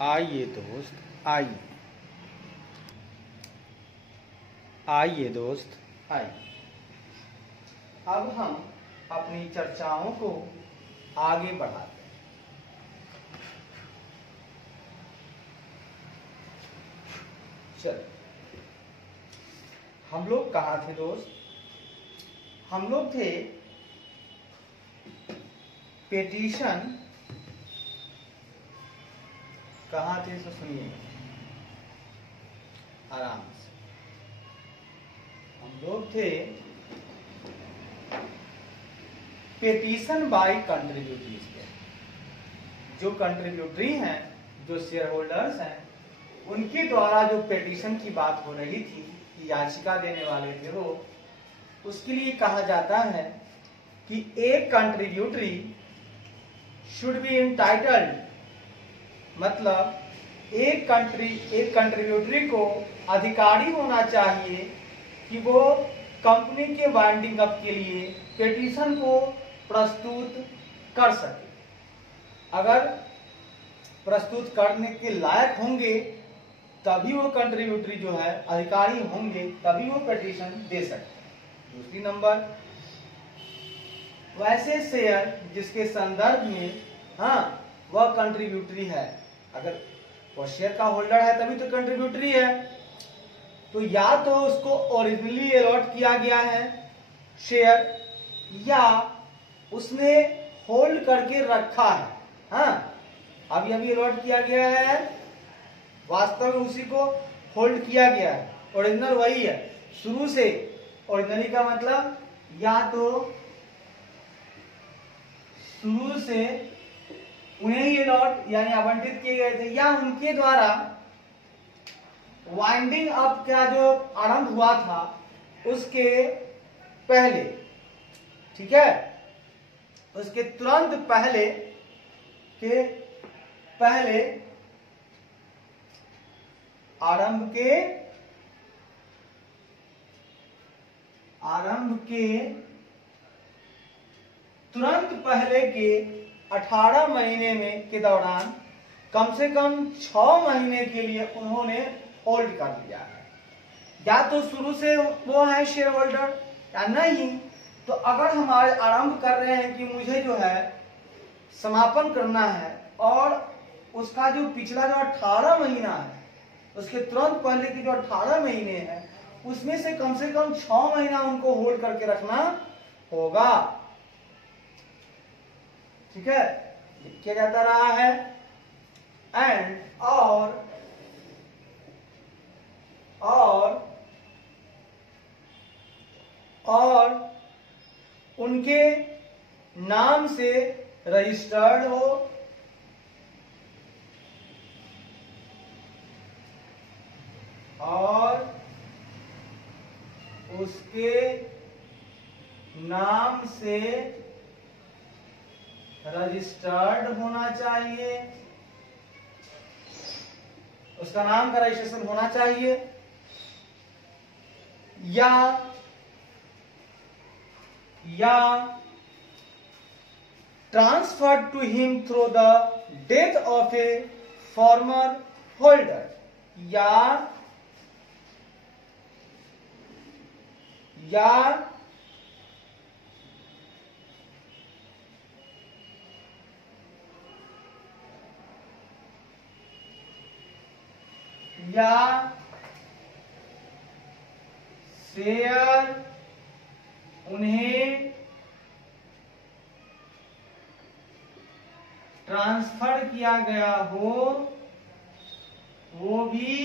आइए दोस्त आइए, आइए दोस्त आइए। अब हम अपनी चर्चाओं को आगे बढ़ाते हैं। चलो, हम लोग कहाँ थे दोस्त? हम लोग थे पेटिशन। कहाँ थे तो सुनिए आराम से। हम लोग थे पेटिशन बाय कंट्रीब्यूटरीज पे। जो कंट्रीब्यूटरी हैं, जो शेयर होल्डर्स हैं, उनके द्वारा जो पेटिशन की बात हो रही थी, याचिका देने वाले थे वो, उसके लिए कहा जाता है कि एक कंट्रीब्यूटरी शुड बी इंटाइटल्ड, मतलब एक कंट्रीब्यूटरी को अधिकारी होना चाहिए कि वो कंपनी के वाइंडिंग अप के लिए पेटिशन को प्रस्तुत कर सके। अगर प्रस्तुत करने के लायक होंगे तभी वो कंट्रीब्यूटरी जो है अधिकारी होंगे, तभी वो पेटिशन दे सकते हैं। दूसरी नंबर, वैसे शेयर जिसके संदर्भ में वह कंट्रीब्यूटरी है, अगर वह शेयर का होल्डर है तभी तो कंट्रीब्यूटरी है, तो या तो उसको ओरिजिनली अलॉट किया गया है शेयर, या उसने होल्ड करके रखा है। अभी अभी अलॉट किया गया है, वास्तव में उसी को होल्ड किया गया है। ओरिजिनल वही है शुरू से। ओरिजिनली का मतलब या तो शुरू से उन्हें ही अलॉट यानी आवंटित किए गए थे, या उनके द्वारा वाइंडिंग अप का जो आरंभ हुआ था उसके पहले, ठीक है, उसके तुरंत पहले आरंभ के तुरंत पहले के 18 महीने में के दौरान कम से कम 6 महीने के लिए उन्होंने होल्ड कर लिया है। या तो शुरू से वो है शेयर होल्डर, या नहीं तो अगर हम आज आरंभ कर रहे हैं कि मुझे जो है समापन करना है, और उसका जो पिछला जो 18 महीना है, उसके तुरंत पहले की जो 18 महीने हैं, उसमें से कम 6 महीना उनको होल्ड करके रखना होगा। ठीक है, किया जाता रहा है। एंड और उनके नाम से रजिस्टर्ड हो, और उसके नाम से रजिस्टर्ड होना चाहिए, उसका नाम का रजिस्ट्रेशन होना चाहिए, या transferred to him through the death of a former holder, या शेयर उन्हें ट्रांसफर किया गया हो, वो भी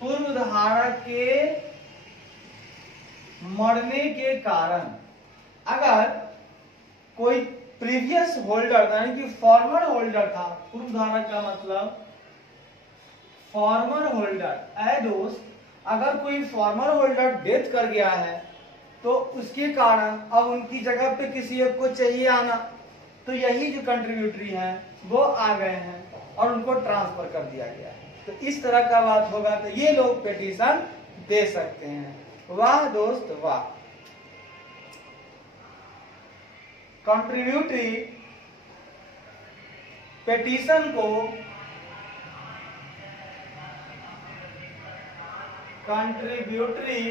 पूर्वधारक के मरने के कारण। अगर कोई प्रीवियस होल्डर यानी कि फॉर्मर होल्डर था, पूर्वधारक का मतलब फॉर्मर होल्डर, ऐ दोस्त, अगर कोई फॉर्मर होल्डर डेथ कर गया है तो उसके कारण अब उनकी जगह पे किसी एक को चाहिए आना, तो यही जो कंट्रीब्यूटरी है वो आ गए हैं और उनको ट्रांसफर कर दिया गया है। तो इस तरह का बात होगा तो ये लोग पेटिशन दे सकते हैं। वाह दोस्त वाह। कंट्रीब्यूटरी पेटिशन को कंट्रीब्यूटरी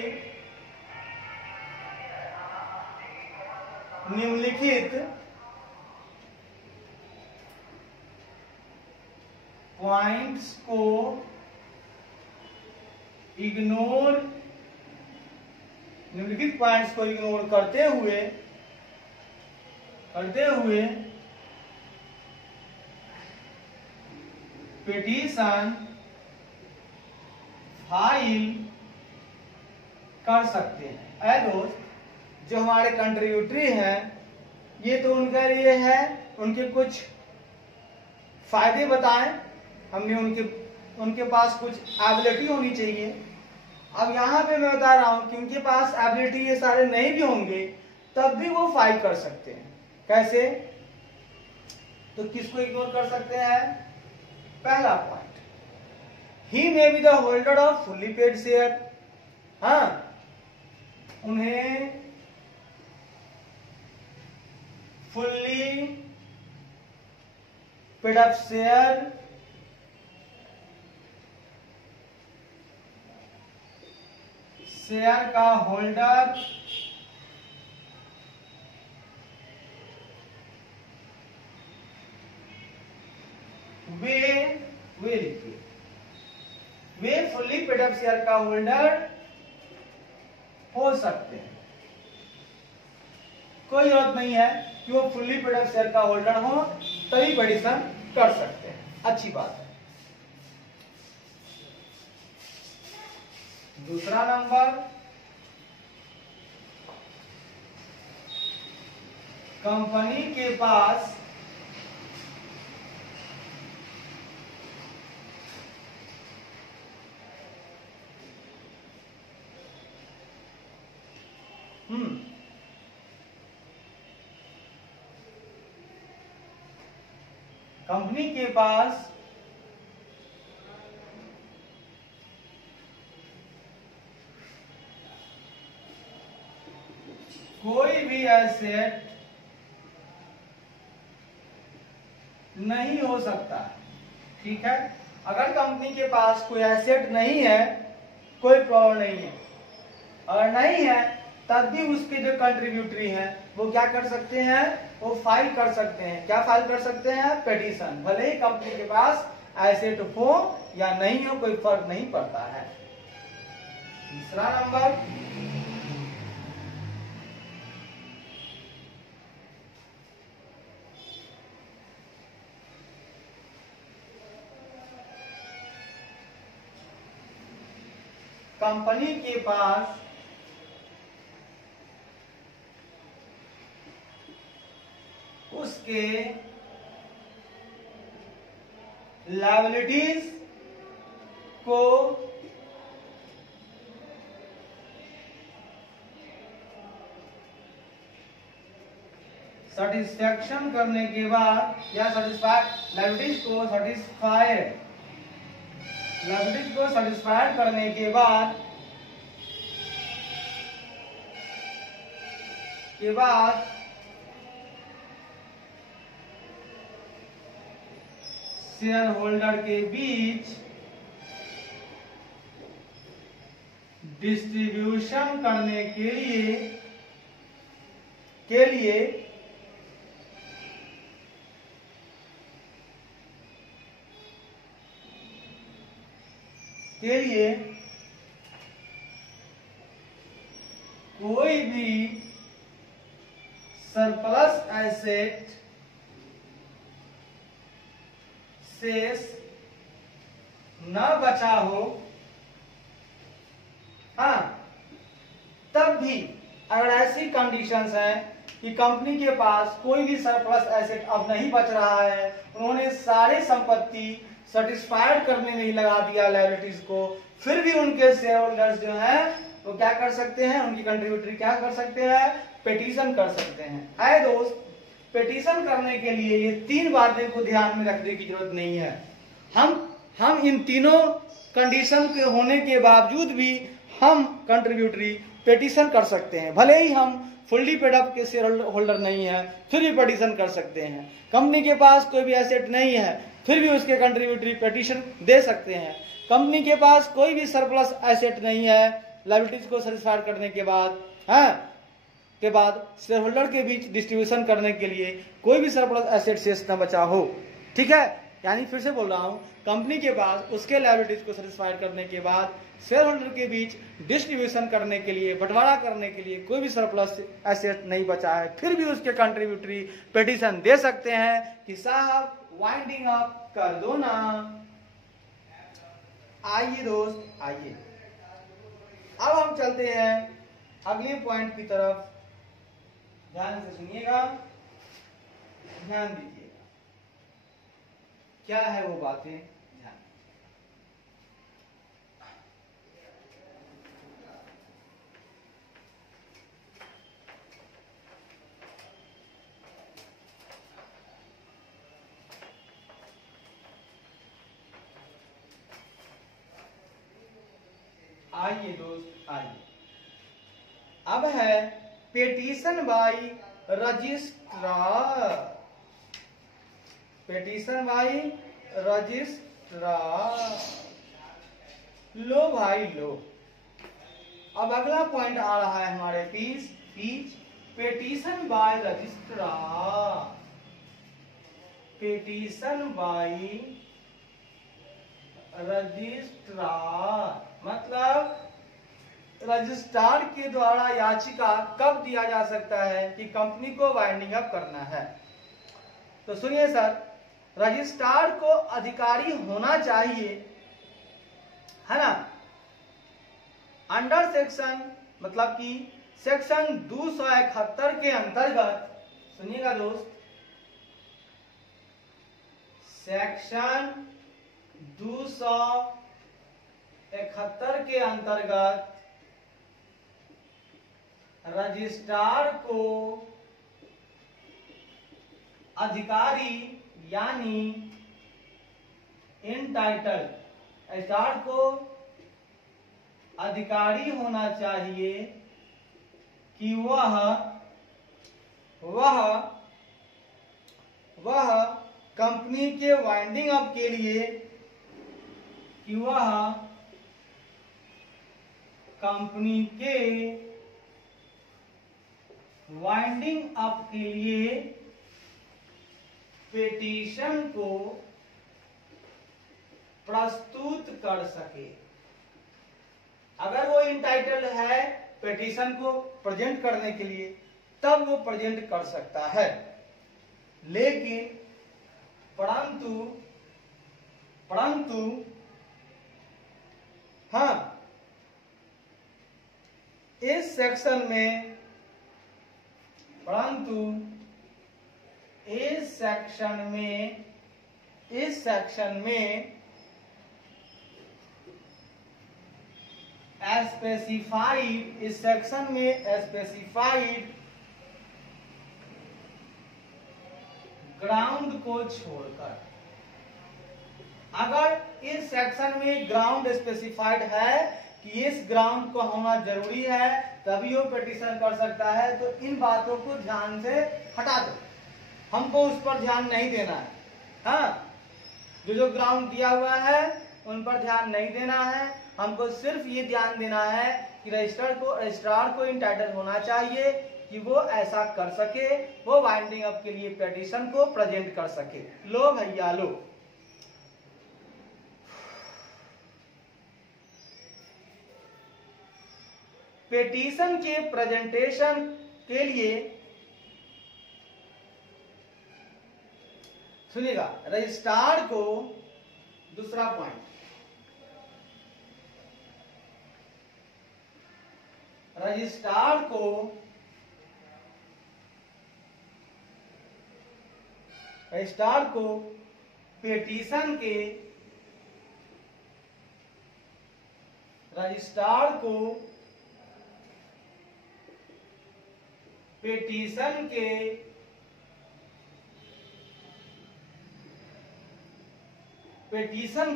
निम्नलिखित पॉइंट्स को इग्नोर करते हुए पिटीशन फाइल कर सकते हैं। ऐ दोस्त, जो हमारे कंट्रीब्यूटरी हैं, ये तो उनके लिए है, उनके कुछ फायदे बताएं हमने, उनके पास कुछ एबिलिटी होनी चाहिए। अब यहाँ पे मैं बता रहा हूं कि उनके पास एबिलिटी ये सारे नहीं भी होंगे तब भी वो फाइल कर सकते हैं। कैसे? तो किसको इग्नोर कर सकते हैं? पहला point, he may be the holder off fully paid share. हाँ, उन्हें फुल्ली पेड अप शेयर का होल्डर वे फुल्ली पेड अप शेयर का होल्डर हो सकते हैं। कोई जरूरत नहीं है कि वो फुल्ली पेड अप शेयर का होल्डर हो तभी पेटिशन कर सकते हैं। अच्छी बात है। दूसरा नंबर, कंपनी के पास कोई भी एसेट नहीं हो सकता। ठीक है, अगर कंपनी के पास कोई एसेट नहीं है, कोई प्रॉब्लम नहीं है। अगर नहीं है तब भी उसके जो कंट्रीब्यूटरी हैं वो क्या कर सकते हैं? वो फाइल कर सकते हैं। क्या फाइल कर सकते हैं? पेटिशन। भले ही कंपनी के पास एसेट हो या नहीं हो, कोई फर्क नहीं पड़ता है। तीसरा नंबर, कंपनी के पास उसके लायबिलिटीज को सेटिस्फैक्शन करने के बाद या लायबिलिटीज को सेटिस्फाइड करने के बाद शेयर होल्डर के बीच डिस्ट्रीब्यूशन करने के लिए कोई भी सरप्लस एसेट शेष न बचा हो, हाँ, तब भी अगर ऐसी कंडीशंस हैं कि कंपनी के पास कोई भी सरप्लस एसेट अब नहीं बच रहा है, उन्होंने सारी संपत्ति सेटिस्फाइड करने में ही लगा दिया लायबिलिटीज को, फिर भी उनके शेयर होल्डर्स जो हैं वो क्या कर सकते हैं? उनकी कंट्रीब्यूटरी क्या कर सकते हैं? पेटिशन कर सकते हैं। आए दोस्त, पेटिशन करने के लिए ये तीन बातें को ध्यान में रखने की जरूरत नहीं है। हम इन तीनों कंडीशन के होने के बावजूद भी हम कंट्रीब्यूटरी पेटिशन कर सकते हैं। भले ही हम फुल्ली पेड अप के शेयर होल्डर नहीं है फिर भी पिटीशन कर सकते हैं। कंपनी के पास कोई भी एसेट नहीं है फिर भी उसके कंट्रीब्यूटरी पिटीशन दे सकते हैं। कंपनी के पास कोई भी सरप्लस एसेट नहीं है, लायबिलिटीज को सेटिस्फाई करने के बाद शेयर होल्डर के बीच डिस्ट्रीब्यूशन करने के लिए कोई भी सरप्लस एसेट शेष न बचा हो। ठीक है, यानी फिर से बोल रहा हूं, कंपनी के पास उसके लायबिलिटीज को सेटिस्फाई करने के बाद शेयर होल्डर के बीच डिस्ट्रीब्यूशन करने के लिए, बंटवारा करने के लिए कोई भी सरप्लस एसेट नहीं बचा है फिर भी उसके कंट्रीब्यूटरी पिटीशन दे सकते हैं कि साहब वाइंडिंग अप कर दो ना। आइए दोस्त, आइए अब हम चलते हैं अगले पॉइंट की तरफ। ध्यान से सुनिएगा, ध्यान दीजिएगा, क्या है वो बातें, ध्यान। आइए दोस्त, आइए अब है petition by registrar. Petition by registrar. लो भाई लो, अब अगला पॉइंट आ रहा है हमारे पीछ petition by registrar. Petition by registrar मतलब रजिस्ट्रार के द्वारा याचिका कब दिया जा सकता है कि कंपनी को वाइंडिंग अप करना है। तो सुनिए सर, रजिस्ट्रार को अधिकारी होना चाहिए, है ना, अंडर सेक्शन मतलब कि सेक्शन 271 के अंतर्गत। सुनिएगा दोस्त, सेक्शन 271 के अंतर्गत रजिस्ट्रार को अधिकारी यानी इंटाइटल, रजिस्ट्रार को अधिकारी होना चाहिए कि वह कंपनी के वाइंडिंग अप के लिए, कि वह कंपनी के वाइंडिंग अप के लिए पिटीशन को प्रस्तुत कर सके। अगर वो इंटाइटल है पिटीशन को प्रेजेंट करने के लिए तब वो प्रेजेंट कर सकता है, लेकिन परंतु हाँ, इस सेक्शन में स्पेसिफाइड ग्राउंड को छोड़कर, अगर इस सेक्शन में ग्राउंड स्पेसिफाइड है कि इस ग्राउंड को होना जरूरी है तभी वो पिटीशन कर सकता है, तो इन बातों को ध्यान से हटा दो, हमको उस पर ध्यान नहीं देना है। हाँ, जो ग्राउंड दिया हुआ है उन पर ध्यान नहीं देना है, हमको सिर्फ ये ध्यान देना है कि रजिस्ट्रार को इंटाइटल होना चाहिए कि वो ऐसा कर सके, वो वाइंडिंग अप के लिए पिटीशन को प्रेजेंट कर सके। लो भैया लो, पिटीशन के प्रेजेंटेशन के लिए सुनिएगा, रजिस्ट्रार को, दूसरा पॉइंट, रजिस्ट्रार को पिटीशन के, रजिस्ट्रार को पिटीशन के प्रेजेंटेशन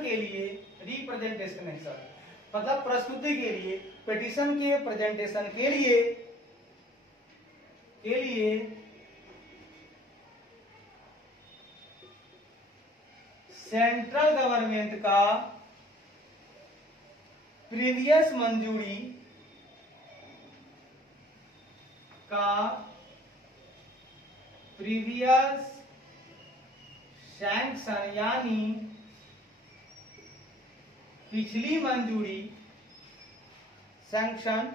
के लिए, रिप्रेजेंटेशन नहीं सर, मतलब प्रस्तुति के लिए, पिटीशन के प्रेजेंटेशन के लिए सेंट्रल गवर्नमेंट का प्रीवियस मंजूरी का प्रीवियस सैंक्शन यानी पिछली मंजूरी सैंक्शन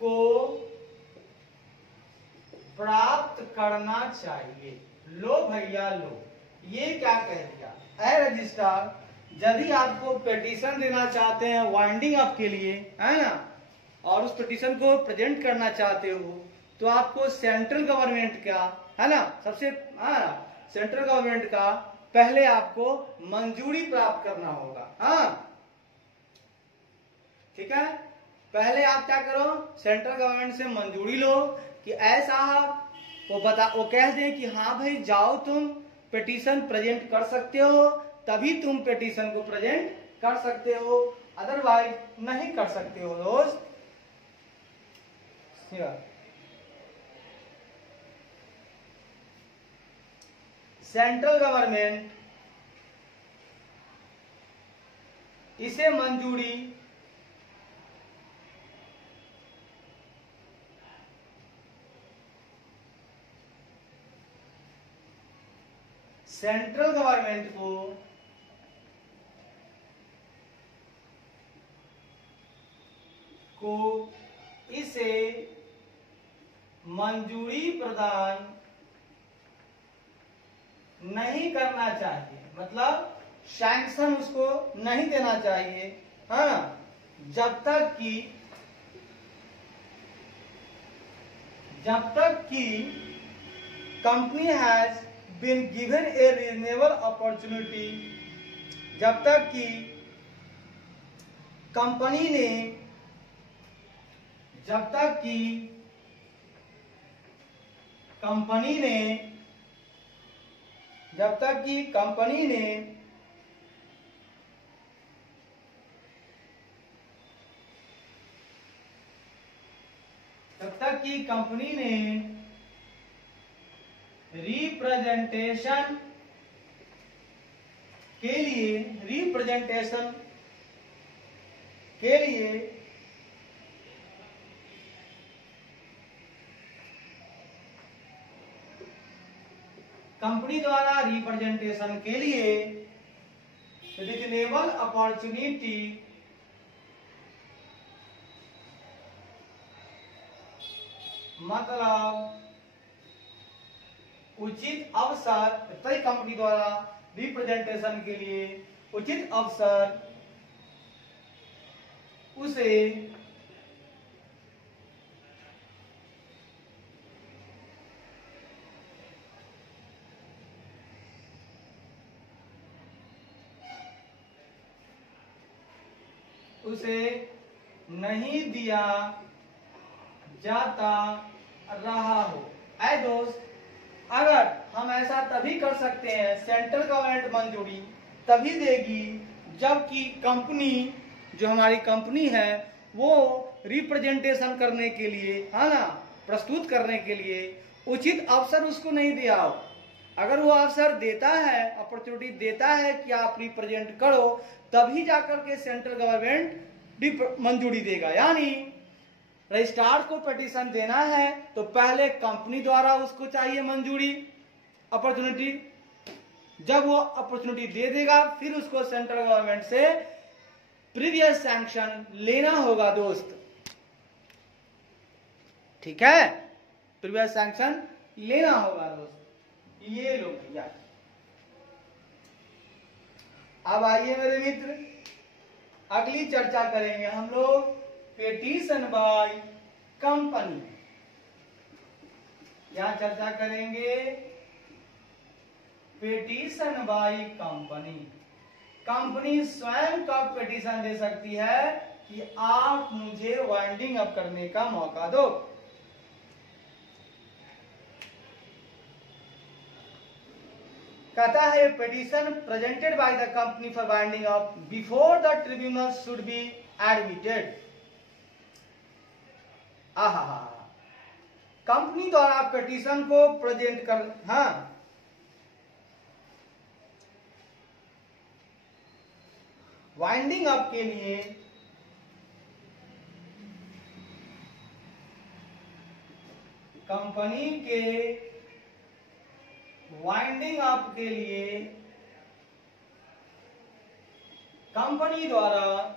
को प्राप्त करना चाहिए। लो भैया लो, ये क्या कह दिया? ए रजिस्ट्रार, यदि आपको पिटीशन देना चाहते हैं वाइंडिंग अप के लिए, है ना, और उस पिटीशन को प्रेजेंट करना चाहते हो, तो आपको सेंट्रल गवर्नमेंट का, है ना, सबसे सेंट्रल गवर्नमेंट का पहले आपको मंजूरी प्राप्त करना होगा। हाँ ठीक है, पहले आप क्या करो, सेंट्रल गवर्नमेंट से मंजूरी लो कि ऐसा वो कह दे कि हाँ भाई जाओ तुम पिटीशन प्रेजेंट कर सकते हो, तभी तुम पिटीशन को प्रेजेंट कर सकते हो, अदरवाइज नहीं कर सकते हो दोस्त। सेंट्रल गवर्नमेंट इसे मंजूरी सेंट्रल गवर्नमेंट को इसे मंजूरी प्रदान नहीं करना चाहिए, मतलब सैंक्शन उसको नहीं देना चाहिए, हाँ, जब तक कि company has been given a reasonable opportunity, जब तक कि कंपनी ने जब तक कि कंपनी ने रिप्रेजेंटेशन के लिए कंपनी द्वारा रिप्रेजेंटेशन के लिए रीजनेबल अपॉर्चुनिटी मतलब उचित अवसर, तय कंपनी द्वारा रिप्रेजेंटेशन के लिए उचित अवसर उसे नहीं दिया जाता रहा हो। ऐ दोस्त, अगर हम ऐसा तभी कर सकते हैं, सेंट्रल गवर्नमेंट मंजूरी तभी देगी जबकि कंपनी, जो हमारी कंपनी है, वो रिप्रेजेंटेशन करने के लिए, है ना, प्रस्तुत करने के लिए उचित अवसर उसको नहीं दिया हो। अगर वो अवसर देता है, अपॉर्चुनिटी देता है कि आप रिप्रेजेंट करो, तभी जाकर के सेंट्रल गवर्नमेंट मंजूरी देगा। यानी रजिस्ट्रार को पिटीशन देना है तो पहले कंपनी द्वारा उसको चाहिए मंजूरी, अपॉर्चुनिटी, जब वो अपॉर्चुनिटी दे देगा फिर उसको सेंट्रल गवर्नमेंट से प्रीवियस सैंक्शन लेना होगा दोस्त। ठीक है, प्रीवियस सैंक्शन लेना होगा दोस्त। ये लो भैया, अब आइए मेरे मित्र, अगली चर्चा करेंगे हम लोग पिटीशन बाय कंपनी। क्या चर्चा करेंगे? Petition by company. कंपनी स्वयं का पिटीशन दे सकती है कि आप मुझे वाइंडिंग अप करने का मौका दो। कहता है petition presented by the company for binding up before the tribunal should be admitted. आहा, कंपनी द्वारा पिटीशन को प्रेजेंट कर, हाँ, वाइंडिंग अप के लिए कंपनी के वाइंडिंग अप के लिए कंपनी द्वारा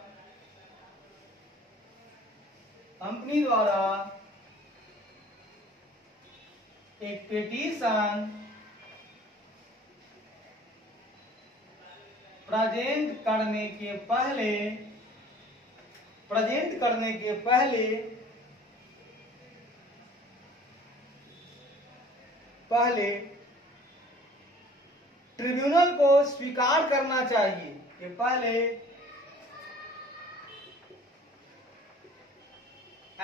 एक पिटीशन प्रेजेंट करने के पहले ट्रिब्यूनल को स्वीकार करना चाहिए कि पहले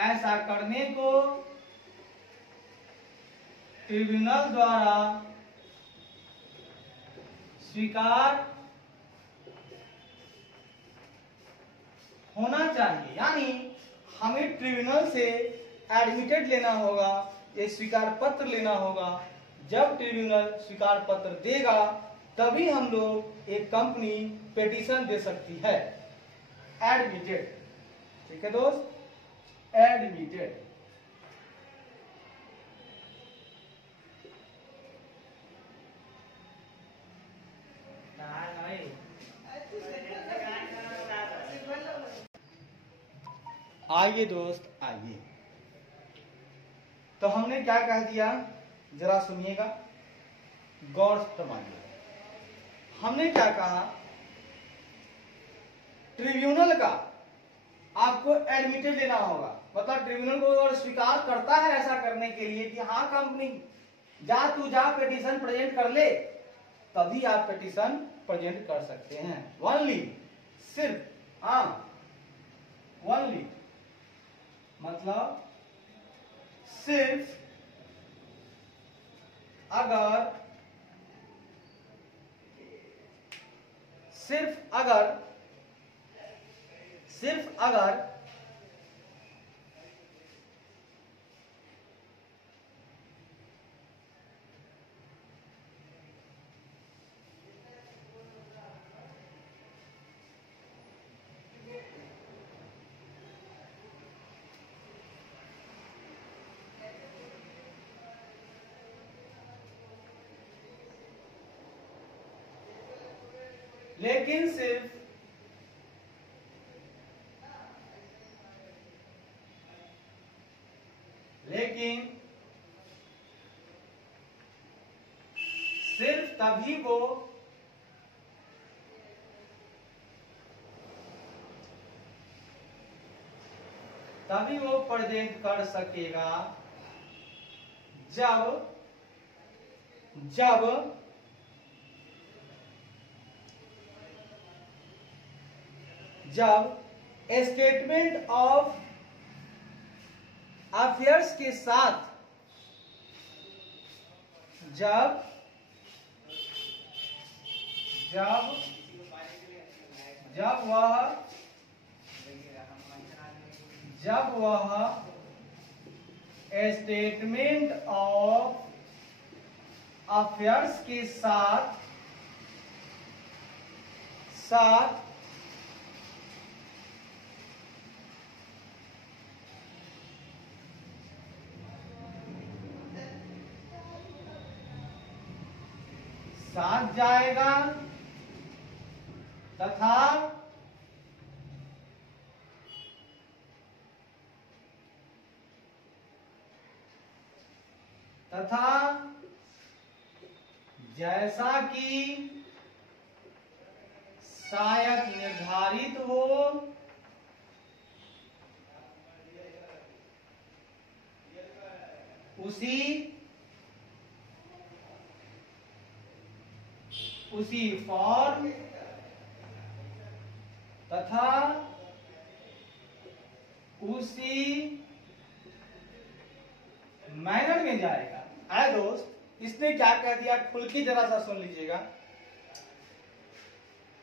ऐसा करने को ट्रिब्यूनल द्वारा स्वीकार होना चाहिए। यानी हमें ट्रिब्यूनल से एडमिटेड लेना होगा, एक स्वीकार पत्र लेना होगा। जब ट्रिब्यूनल स्वीकार पत्र देगा तभी हम लोग एक कंपनी पिटीशन दे सकती है। एडमिटेड, ठीक है दोस्त, एडमिटेड। आइए दोस्त, आइए, तो हमने क्या कह दिया जरा सुनिएगा, गौर से फरमाइए। हमने क्या कहा, ट्रिब्यूनल का आपको एडमिटेड लेना होगा, मतलब ट्रिब्यूनल को अगर स्वीकार करता है ऐसा करने के लिए कि हाँ कंपनी तू जा पिटीशन प्रेजेंट कर ले, तभी आप पिटीशन प्रेजेंट कर सकते हैं। ओनली, सिर्फ, हाँ, ओनली मतलब सिर्फ अगर लेकिन सिर्फ तभी वो प्रेजेंट कर सकेगा जब स्टेटमेंट ऑफ अफेयर्स के साथ जब वह स्टेटमेंट ऑफ अफेयर्स के साथ जाएगा तथा जैसा कि शायद निर्धारित हो उसी फॉर्म तथा उसी मैनर में जाएगा। आए दोस्त, इसने क्या कह दिया, खुल के जरा सा सुन लीजिएगा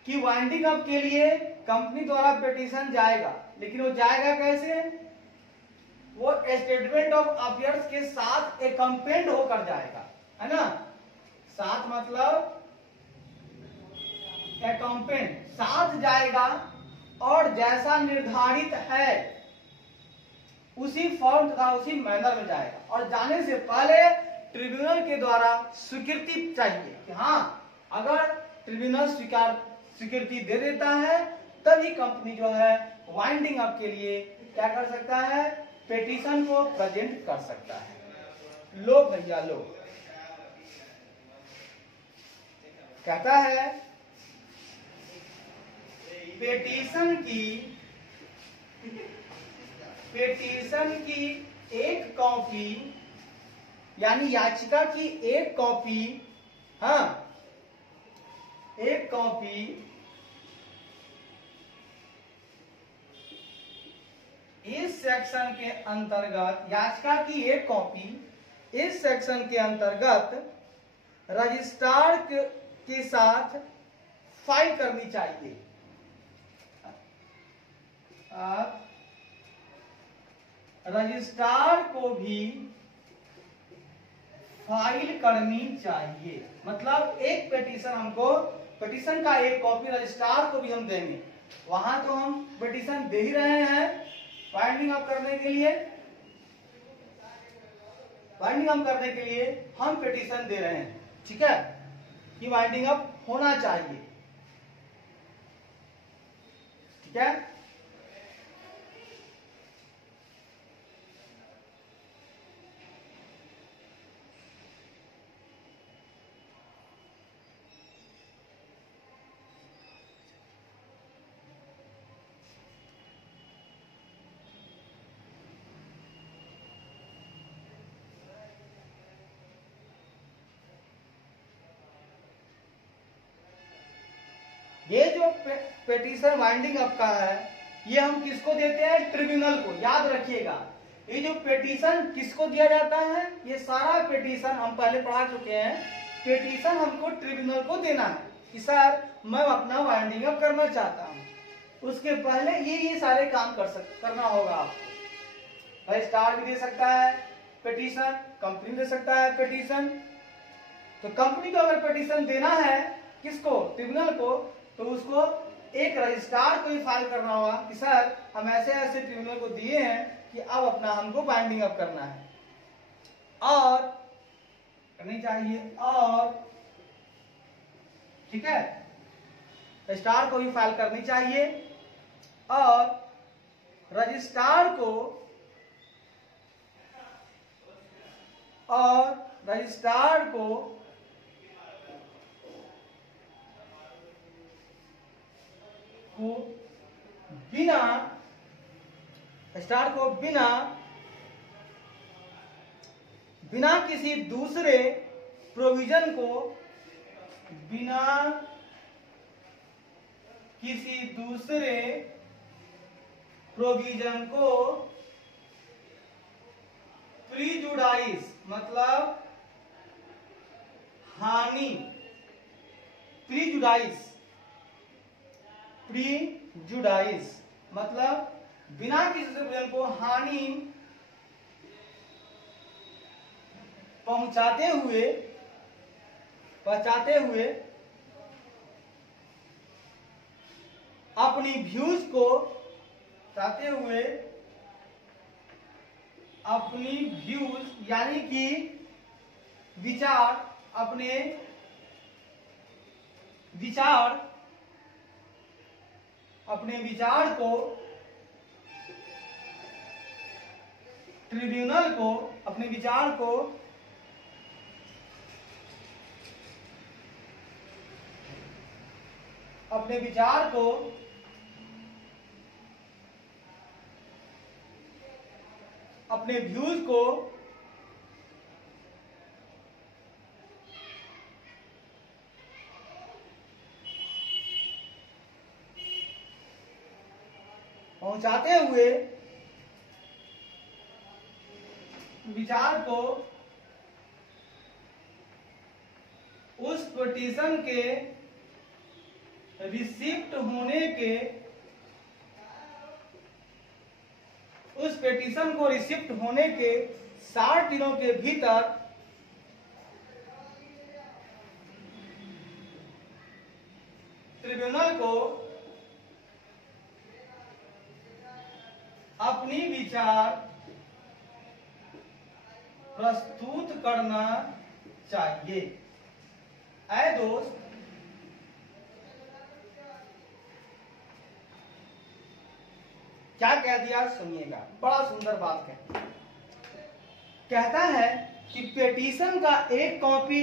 कि वाइंडिंग अप के लिए कंपनी द्वारा पिटीशन जाएगा, लेकिन वो जाएगा कैसे, वो स्टेटमेंट ऑफ अफेयर्स के साथ एकम्पेंड होकर जाएगा, है ना। साथ मतलब एकम्पेंड, साथ जाएगा और जैसा निर्धारित है उसी फॉर्म तथा उसी मैनर में जाएगा। और जाने से पहले ट्रिब्यूनल के द्वारा स्वीकृति चाहिए कि हाँ, अगर ट्रिब्यूनल स्वीकृति दे देता है तभी कंपनी जो है वाइंडिंग अप के लिए क्या कर सकता है, पिटीशन को प्रेजेंट कर सकता है। लो भैया लो, कहता है पिटीशन की एक कॉपी, यानी याचिका की एक कॉपी, हाँ एक कॉपी इस सेक्शन के अंतर्गत, याचिका की एक कॉपी इस सेक्शन के अंतर्गत रजिस्ट्रार के साथ फाइल करनी चाहिए। रजिस्ट्रार को भी फाइल करनी चाहिए, मतलब एक पिटीशन हमको, पिटीशन का एक कॉपी रजिस्ट्रार को भी हम देंगे। वहां तो हम पिटीशन दे ही रहे हैं वाइंडिंग अप करने के लिए, वाइंडिंग अप करने के लिए हम पिटीशन दे रहे हैं, ठीक है, कि वाइंडिंग अप होना चाहिए, ठीक है। ये जो पिटीशन वाइंडिंग अप का है, ये हम किसको देते हैं, ट्रिब्यूनल को। याद रखिएगा, ये जो पिटीशन किसको दिया जाता है, ये सारा पिटीशन हम पहले पढ़ा चुके हैं, पिटीशन हमको ट्रिब्यूनल को देना है कि सर मैं अपना वाइंडिंग अप करना चाहता हूं। उसके पहले ये सारे काम करना होगा आपको। रजिस्ट्रार भी दे सकता है पिटीशन, कंपनी दे सकता है पिटीशन। तो कंपनी को अगर पिटीशन देना है किसको, ट्रिब्यूनल को, तो उसको एक रजिस्ट्रार को ही फाइल करना होगा कि सर हम ऐसे ऐसे ट्रिब्यूनल को दिए हैं कि अब अपना हमको बाइंडिंग अप करना है, और करनी चाहिए, और ठीक है, रजिस्ट्रार को ही फाइल करनी चाहिए। और रजिस्ट्रार को बिना किसी दूसरे प्रोविजन को प्रीजुडाइस मतलब हानि, प्रीजुडाइस मतलब बिना किसी प्रोविजन को हानि पहुंचाते हुए अपनी व्यूज को यानी कि विचार, अपने विचार को ट्रिब्यूनल को, अपने विचार को अपने व्यूज को पहुंचाते हुए विचार को पिटीशन के रिसिप्ट होने के, उस पिटीशन को रिसिप्ट होने के 60 दिनों के भीतर ट्रिब्यूनल को अपनी विचार प्रस्तुत करना चाहिए। ऐ दोस्त, क्या कह दिया सुनिएगा, बड़ा सुंदर बात कहता है कि पिटीशन का एक कॉपी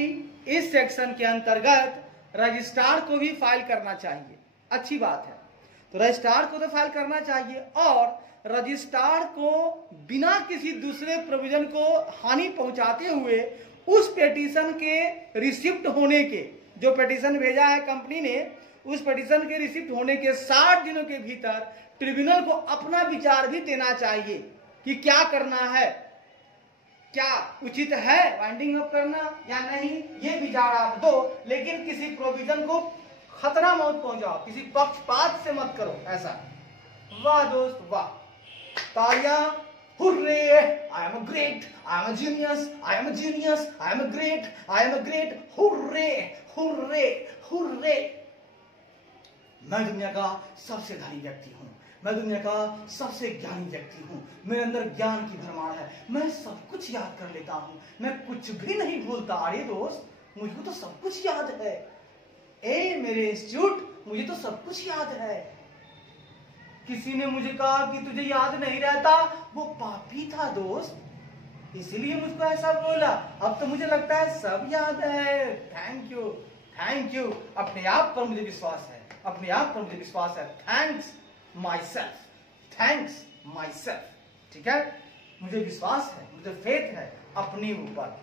इस सेक्शन के अंतर्गत रजिस्ट्रार को भी फाइल करना चाहिए। अच्छी बात है, तो रजिस्ट्रार को तो फाइल करना चाहिए और रजिस्ट्रार को बिना किसी दूसरे प्रोविजन को हानि पहुंचाते हुए उस पिटीशन के रिसिप्ट होने के, जो पिटीशन भेजा है कंपनी ने, उस पिटीशन के रिसिप्ट होने के 60 दिनों के भीतर ट्रिब्यूनल को अपना विचार भी देना चाहिए कि क्या करना है, क्या उचित है वाइंडिंग अप करना या नहीं, ये विचार आप दो, लेकिन किसी प्रोविजन को खतरा मत पहुंचाओ, किसी पक्षपात से मत करो ऐसा। वाह दोस्त वाह, तालियां, hurray, I am a great, I am a genius, I am a genius, I am a great, I am a great, hurray hurray hurray. मैं दुनिया का सबसे धनी व्यक्ति हूं, मैं दुनिया का सबसे ज्ञानी व्यक्ति हूं, मेरे अंदर ज्ञान की भरमार है, मैं सब कुछ याद कर लेता हूं, मैं कुछ भी नहीं भूलता। अरे दोस्त, मुझको तो सब कुछ याद है। ए मेरे इंस्टीट्यूट, मुझे तो सब कुछ याद है। किसी ने मुझे कहा कि तुझे याद नहीं रहता, वो पापी था दोस्त, इसीलिए मुझको ऐसा बोला। अब तो मुझे लगता है सब याद है। Thank you, thank you. अपने आप पर मुझे विश्वास है, अपने आप पर मुझे विश्वास है। Thanks my self, thanks my self. ठीक है, मुझे विश्वास है, मुझे फेथ है अपने ऊपर।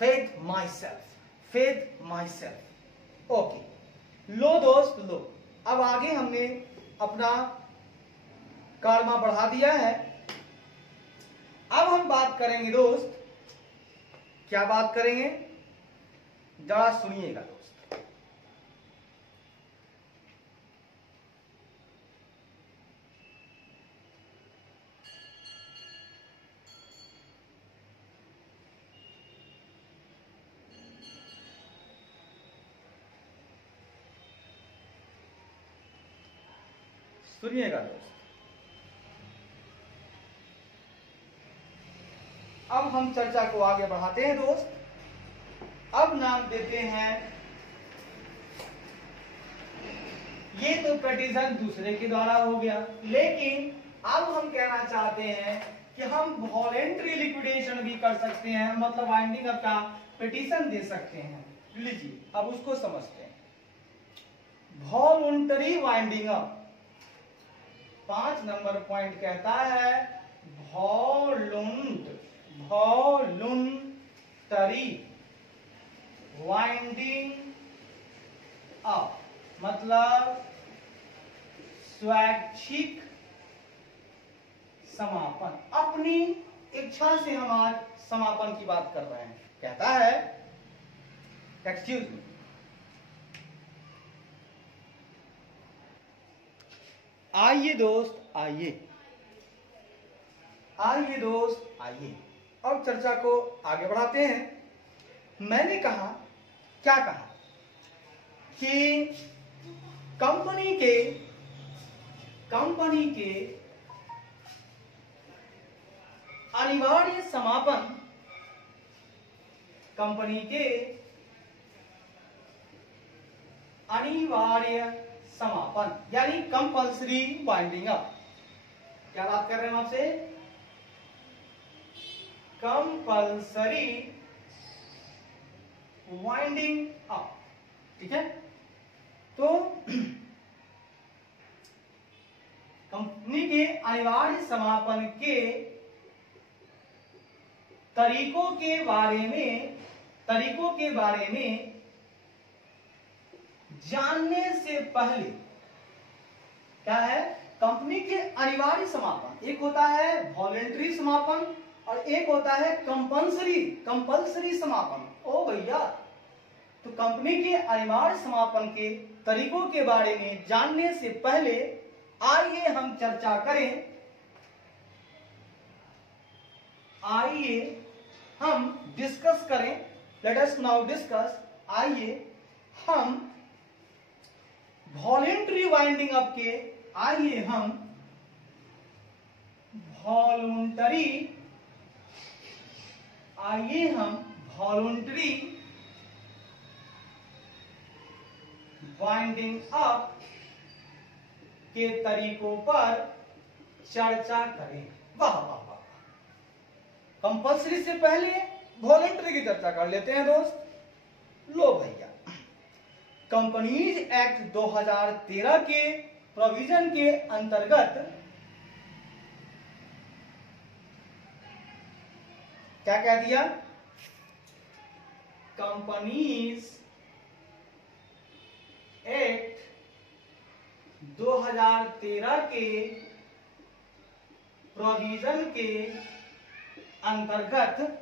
Faith myself, faith myself. Okay, लो दोस्त लो, अब आगे हमने अपना कारमा बढ़ा दिया है। अब हम बात करेंगे दोस्त, क्या बात करेंगे, जरा सुनिएगा दोस्त। सुनिएगा दोस्त, अब हम चर्चा को आगे बढ़ाते हैं दोस्त। अब नाम देते हैं, ये तो पिटीशन दूसरे के द्वारा हो गया, लेकिन अब हम कहना चाहते हैं कि हम वॉलेंट्री लिक्विडेशन भी कर सकते हैं, मतलब वाइंडिंग अप का पिटीशन दे सकते हैं। लीजिए अब उसको समझते हैं। Voluntary winding up, 5 number point कहता है वॉलंटरी वाइंडिंग अप, मतलब स्वैच्छिक समापन। अपनी इच्छा से हम आज समापन की बात कर रहे हैं। कहता है, एक्सक्यूज मी, आइए दोस्त आइए, आइए दोस्त आइए। अब चर्चा को आगे बढ़ाते हैं। मैंने कहा, क्या कहा कि कंपनी के अनिवार्य समापन, कंपनी के अनिवार्य समापन यानी कंपल्सरी वाइंडिंग अप। क्या बात कर रहे हैं हम आपसे, कंपल्सरी वाइंडिंग अप। ठीक है, तो कंपनी के अनिवार्य समापन के तरीकों के बारे में जानने से पहले, क्या है, कंपनी के अनिवार्य समापन, एक होता है वॉलेंट्री समापन और एक होता है कंपल्सरी समापन। ओ भैया, तो कंपनी के अनिवार्य समापन के तरीकों के बारे में जानने से पहले आइए हम चर्चा करें, आइए हम डिस्कस करें, लेट अस नाउ डिस्कस, आइए हम वॉलेंट्री वाइंडिंग अप के, आइए हम वॉलंटरी, आइए हम वॉलंटरी वाइंडिंग अप के तरीकों पर चर्चा करें। वाह वाह वाह, कंपल्सरी से पहले वॉलंटरी की चर्चा कर लेते हैं दोस्त। लो भैया, कंपनीज एक्ट 2013 के प्रोविजन के अंतर्गत क्या कह दिया? कंपनीज एक्ट 2013 के प्रोविजन के अंतर्गत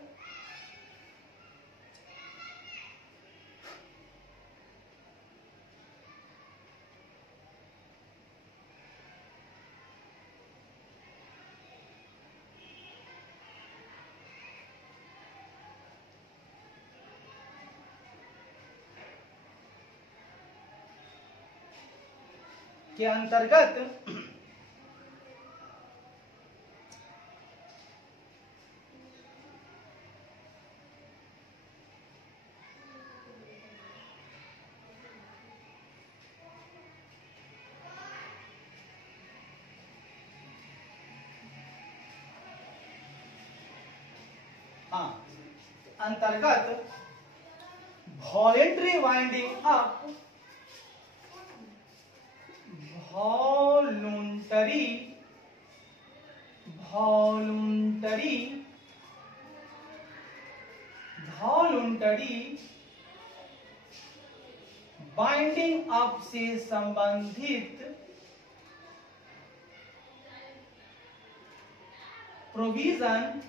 के अंतर्गत अंतर्गत voluntary winding up, voluntary binding up से संबंधित प्रोविजन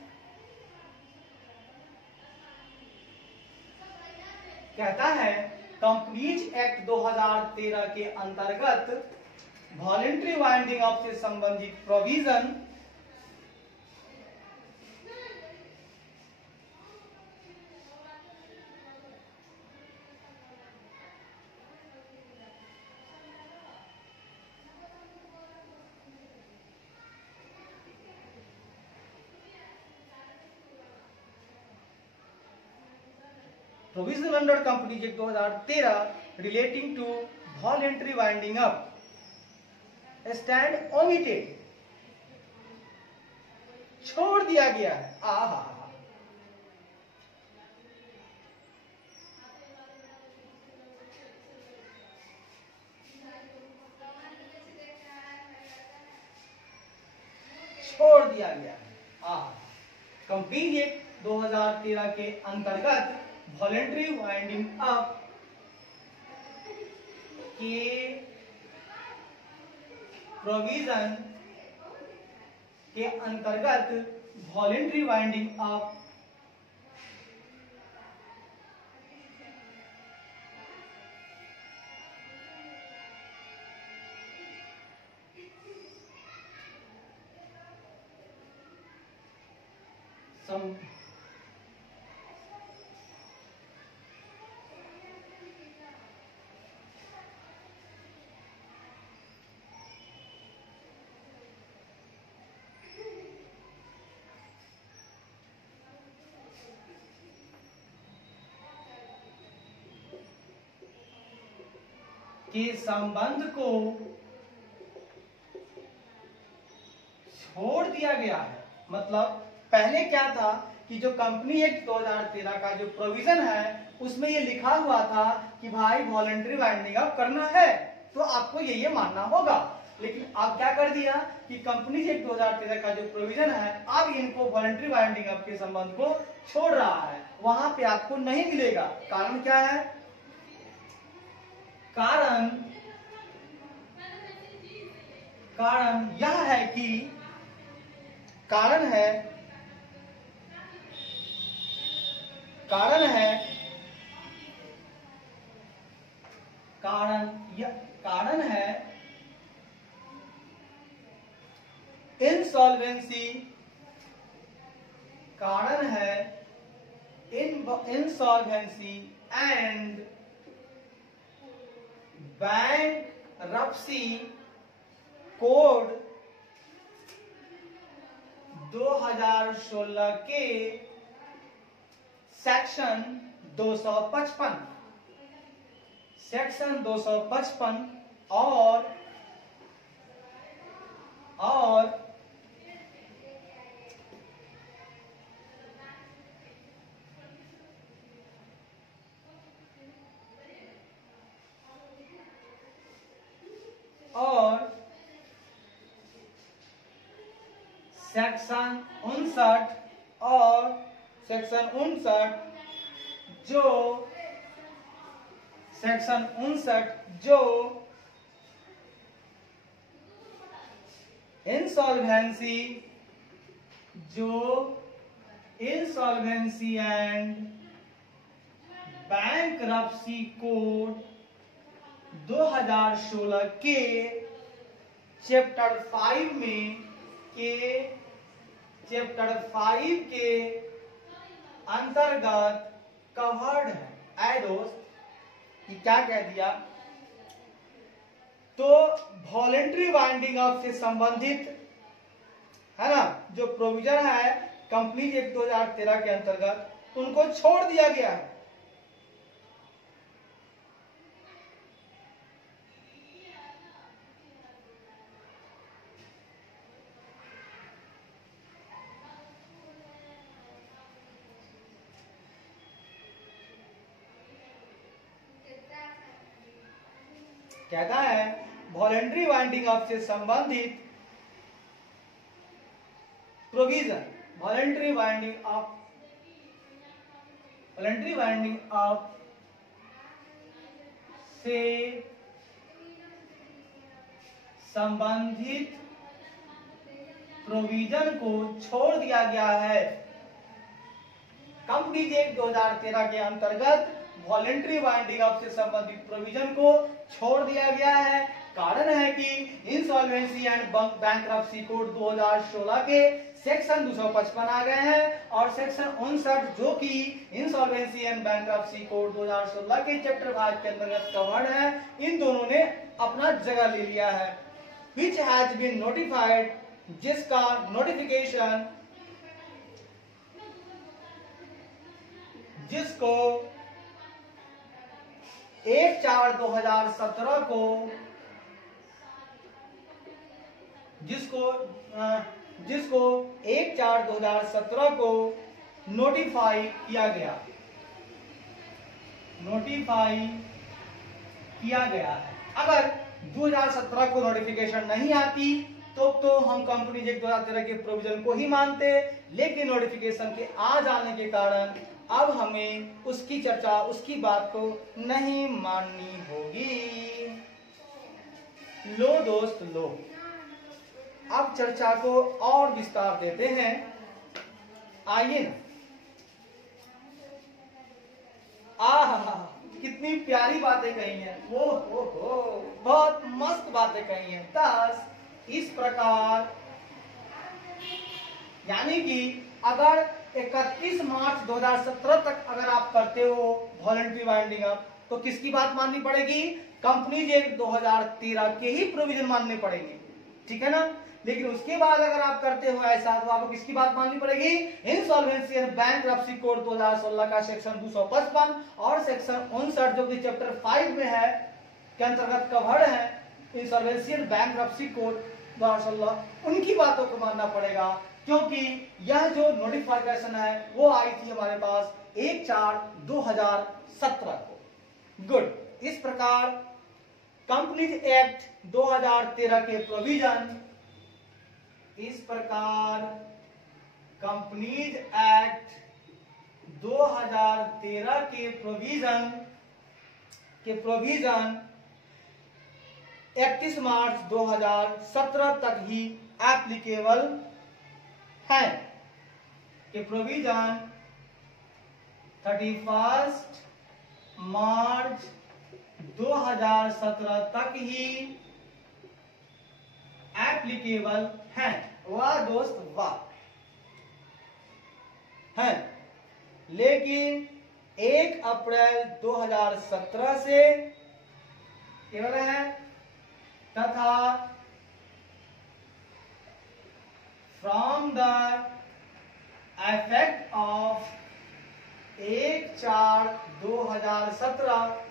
कहता है, कंपनीज एक्ट 2013 के अंतर्गत वॉलेंट्री वाइंडिंग अप से संबंधित provision Provisional under Companies Act 2013 relating to voluntary winding up stand omitted, छोड़ दिया गया है। छोड़ दिया गया है। कंपनीज एक्ट 2013 के अंतर्गत वॉलेंट्री वाइंडिंग अप के प्रोविजन के अंतर्गत वॉलेंट्री वाइंडिंग अप के संबंध को छोड़ दिया गया है। मतलब पहले क्या था कि जो कंपनी एक्ट 2013 का जो प्रोविजन है उसमें ये लिखा हुआ था कि भाई वॉलंटरी वाइंडिंग अप करना है तो आपको ये मानना होगा, लेकिन अब क्या कर दिया कि कंपनी एक्ट 2013 का जो प्रोविजन है अब इनको वॉलंटरी वाइंडिंग अप के संबंध को छोड़ रहा है, वहां पे आपको नहीं मिलेगा। कारण क्या है? कारण यह है कि कारण है कारण है इंसॉल्वेंसी, कारण है इंसॉल्वेंसी एंड बैंकरप्सी कोड 2016 के सेक्शन 255 और सेक्शन 59 जो इंसॉल्वेंसी एंड बैंकरप्सी कोड 2016 के चैप्टर 5 के अंतर्गत कवर्ड है। आए दोस्त, कि क्या कह दिया, तो वॉलेंट्री वाइंडिंग अप से संबंधित है ना जो प्रोविजन है कंपनीज एक्ट 2013 के अंतर्गत उनको छोड़ दिया गया है। कहता है वॉलेंट्री वाइंडिंग अप से संबंधित प्रोविजन, वॉलेंट्री वाइंडिंग अप से संबंधित प्रोविजन को छोड़ दिया गया है। कंपनीज एक्ट 2013 के अंतर्गत वॉलेंट्री वाइंडिंग अप से संबंधित प्रोविजन को छोड़ दिया गया है। कारण है कि इंसॉल्वेंसी एंड बैंकरप्सी कोड 2016 के सेक्शन 255 आ गए हैं और सेक्शन 59 जो कि इंसॉल्वेंसी एंड बैंकरप्सी कोड 2016 के चैप्टर 5 के अंतर्गत कवर्ड है, इन दोनों ने अपना जगह ले लिया है। विच हैज बीन नोटिफाइड, जिसका नोटिफिकेशन जिसको 1/4/2017 को जिसको 1/4/2017 को नोटिफाई किया गया है। अगर 2017 को नोटिफिकेशन नहीं आती तो हम कंपनी एक्ट 2013 के प्रोविजन को ही मानते, लेकिन नोटिफिकेशन के आ जाने के कारण अब हमें उसकी चर्चा, उसकी बात को नहीं माननी होगी। लो दोस्त लो, अब चर्चा को और विस्तार देते हैं। आइए ना, कितनी प्यारी बातें कही हैं, वो बहुत मस्त बातें कही हैं। 10 इस प्रकार, यानी कि अगर 31 मार्च 2017 तक अगर आप करते हो वॉलंटरी वाइंडिंग अप, तो किसकी बात माननी पड़ेगी? कंपनीज एक्ट 2013 के ही प्रोविजन मानने पड़ेंगे, ठीक है ना। लेकिन उसके बाद अगर आप करते हो ऐसा, तो आपको किसकी बात माननी पड़ेगी? इंसॉल्वेंसी एंड बैंकरप्सी कोड 2016 का सेक्शन 255 और सेक्शन 59 जो कि चैप्टर 5 में है के अंतर्गत कवर्ड है, इंसॉल्वेंसी एंड बैंकरप्सी कोड 2016, उनकी बातों को मानना पड़ेगा, क्योंकि यह जो नोटिफिकेशन है वो आई थी हमारे पास 1/4/2017 को। गुड। इस प्रकार कंपनीज एक्ट 2013 के प्रोविजन, इस प्रकार कंपनीज एक्ट 2013 के प्रोविजन 31 मार्च 2017 तक ही एप्लीकेबल है। कि प्रोविजन 31 मार्च 2017 तक ही एप्लीकेबल हैं। वाह दोस्त वाह, हैं। लेकिन 1 अप्रैल 2017 से केवल है, तथा फ्रॉम द इफेक्ट ऑफ 1/4/2017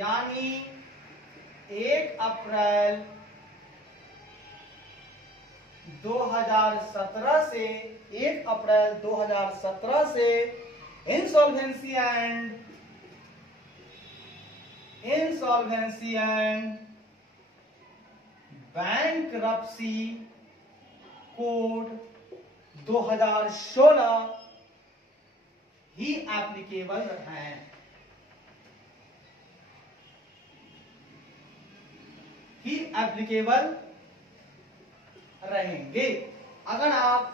यानी 1 अप्रैल 2017 से 1 अप्रैल 2017 से insolvency and bankruptcy code 2016 he applicable हैं। ही एप्लीकेबल रहेंगे। अगर आप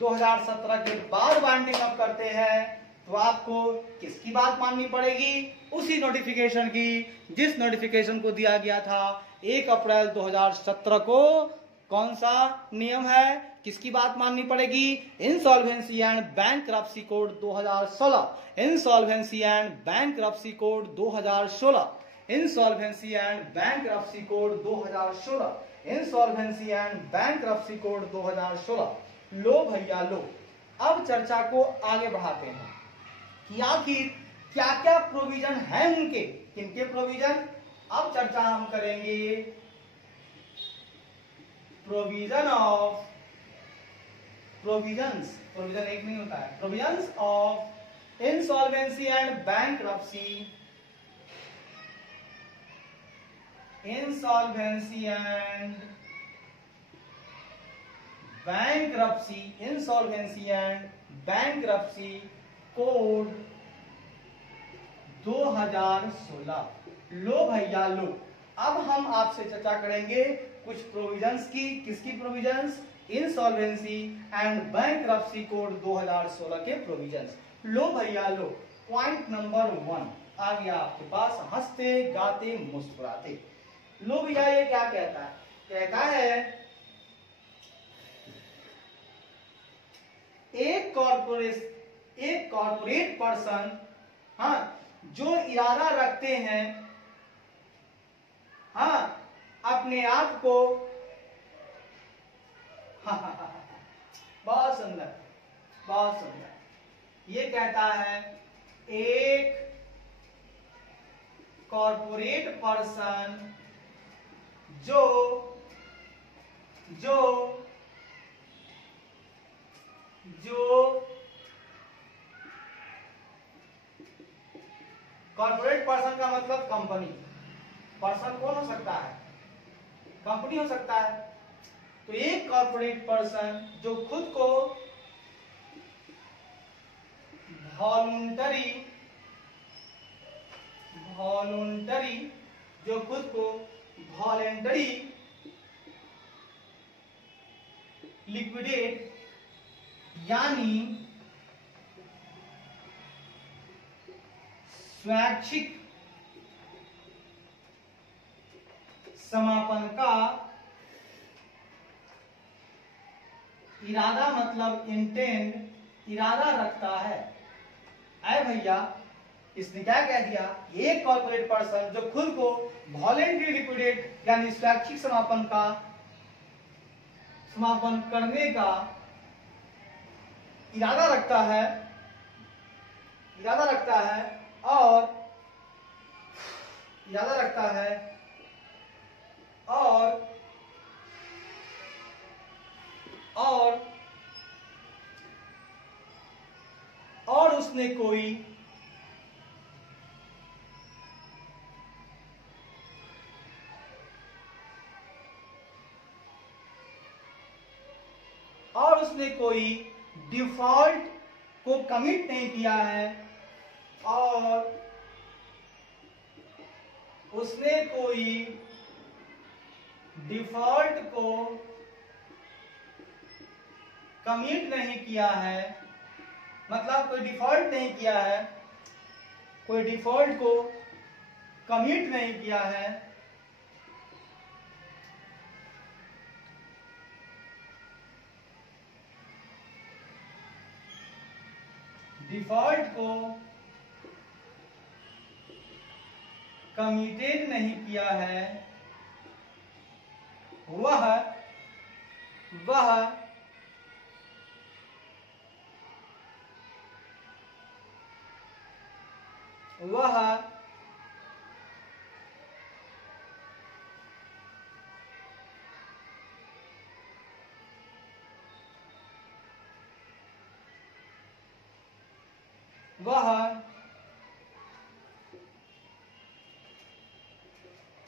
2017 के बाद बाइंडिंग अप करते हैं तो आपको किसकी बात माननी पड़ेगी? उसी नोटिफिकेशन की, जिस नोटिफिकेशन को दिया गया था 1 अप्रैल 2017 को। कौन सा नियम है, किसकी बात माननी पड़ेगी? Insolvency and bankruptcy code 2016। Insolvency and bankruptcy code 2016। Insolvency and bankruptcy code 2016। Insolvency and bankruptcy code 2016। लो भैया लो, अब चर्चा को आगे बढ़ाते हैं कि आखिर क्या क्या प्रोविजन है उनके, किनके प्रोविजन। अब चर्चा हम करेंगे प्रोविजन एक नहीं होता है, provisions of insolvency and bankruptcy. Insolvency and bankruptcy code 2016। लो भैया लो, अब हम आपसे चर्चा करेंगे कुछ प्रोविजंस की। किसकी provisions? Insolvency and bankruptcy code 2016 के प्रोविजंस। लो भैया लो, पॉइंट नंबर 1 आ गया आपके पास, हंसते गाते मुस्कुराते। लो भैया, ये क्या कहता है? कहता है एक कॉर्पोरेट पर्सन, हाँ, जो इरादा रखते हैं, हाँ, अपने आप को, बहुत सुंदर, बहुत सुंदर। ये कहता है एक कॉर्पोरेट पर्सन जो कॉर्पोरेट पर्सन का मतलब कंपनी। पर्सन कौन हो सकता है? कंपनी हो सकता है। तो एक कॉर्पोरेट पर्सन जो खुद को वॉलंटरी लिक्विडेट यानी स्वैच्छिक समापन का इरादा, मतलब इंटेंड, इरादा रखता है। अरे भैया, इसने क्या कह दिया? एक कॉर्पोरेट पर्सन जो खुद को वॉलंटरी लिक्विडेट यानी स्वैच्छिक समापन करने का इरादा रखता है और उसने कोई डिफॉल्ट को कमिट नहीं किया है, और उसने कोई डिफॉल्ट को कमिट नहीं किया है, मतलब कोई डिफॉल्ट नहीं किया है, कोई डिफॉल्ट को कमिट नहीं किया है, डिफॉल्ट को कमिटेड नहीं किया है, वह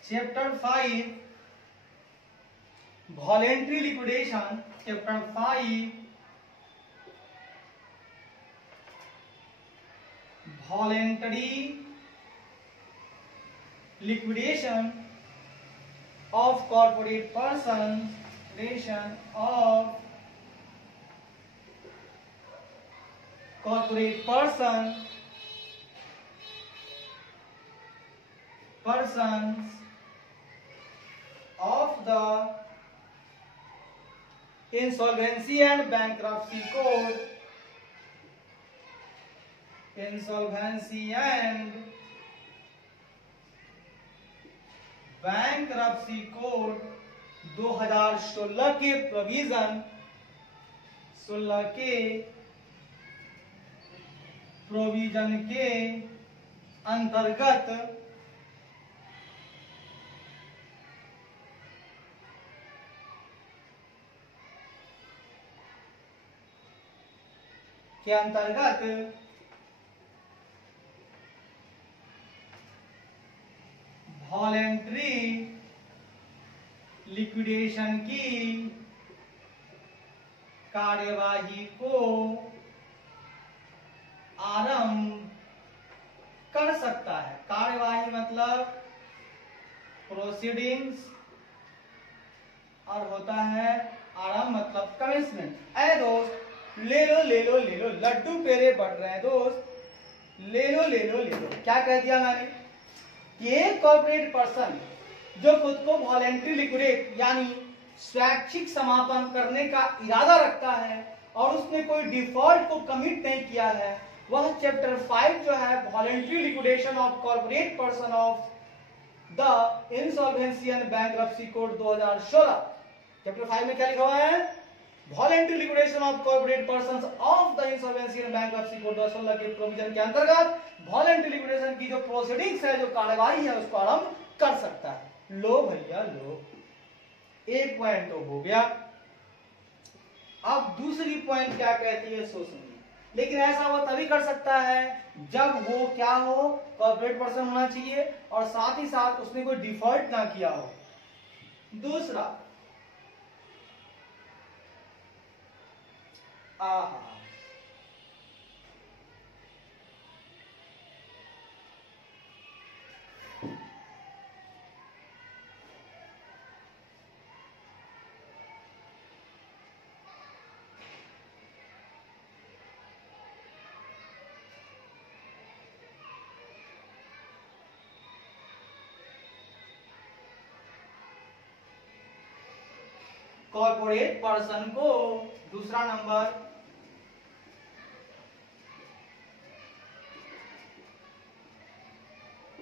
chapter 5 voluntary liquidation, chapter 5 voluntary liquidation of corporate person, persons of the Insolvency and Bankruptcy Code, Insolvency and Bankruptcy Code 2016 के प्रोविजन 16 के प्रोविजन के अंतर्गत वॉलेंट्री लिक्विडेशन की कार्यवाही को आरंभ कर सकता है। कार्यवाही मतलब प्रोसीडिंग्स, और होता है आरंभ मतलब कमिटमेंट। अरे दोस्त ले लो लड्डू पेड़े बढ़ रहे हैं दोस्त, ले लो। क्या कह दिया मैंने कि एक कॉर्पोरेट पर्सन जो खुद को वॉलेंट्री लिक्विडेट यानी स्वैच्छिक समापन करने का इरादा रखता है और उसने कोई डिफॉल्ट को कमिट नहीं किया है, वह चैप्टर 5 जो है voluntary liquidation of corporate person of the insolvency and bankruptcy code 2016, chapter 5 में क्या लिखा हुआ है? Voluntary liquidation of corporate persons of the insolvency and bankruptcy code 2016 के प्रोविजन के अंतर्गत वॉलेंट्री लिक्विडेशन की जो प्रोसीडिंग्स है, जो कार्यवाही है, उसको आरंभ कर सकता है। लो भैया लो, एक पॉइंट तो हो गया। अब दूसरी पॉइंट क्या कहती है सो सुनिए। लेकिन ऐसा वो तभी कर सकता है जब वो क्या हो, कॉर्पोरेट पर्सन होना चाहिए और साथ ही साथ उसने कोई डिफॉल्ट ना किया हो। दूसरा, कॉर्पोरेट पर्सन को, दूसरा नंबर,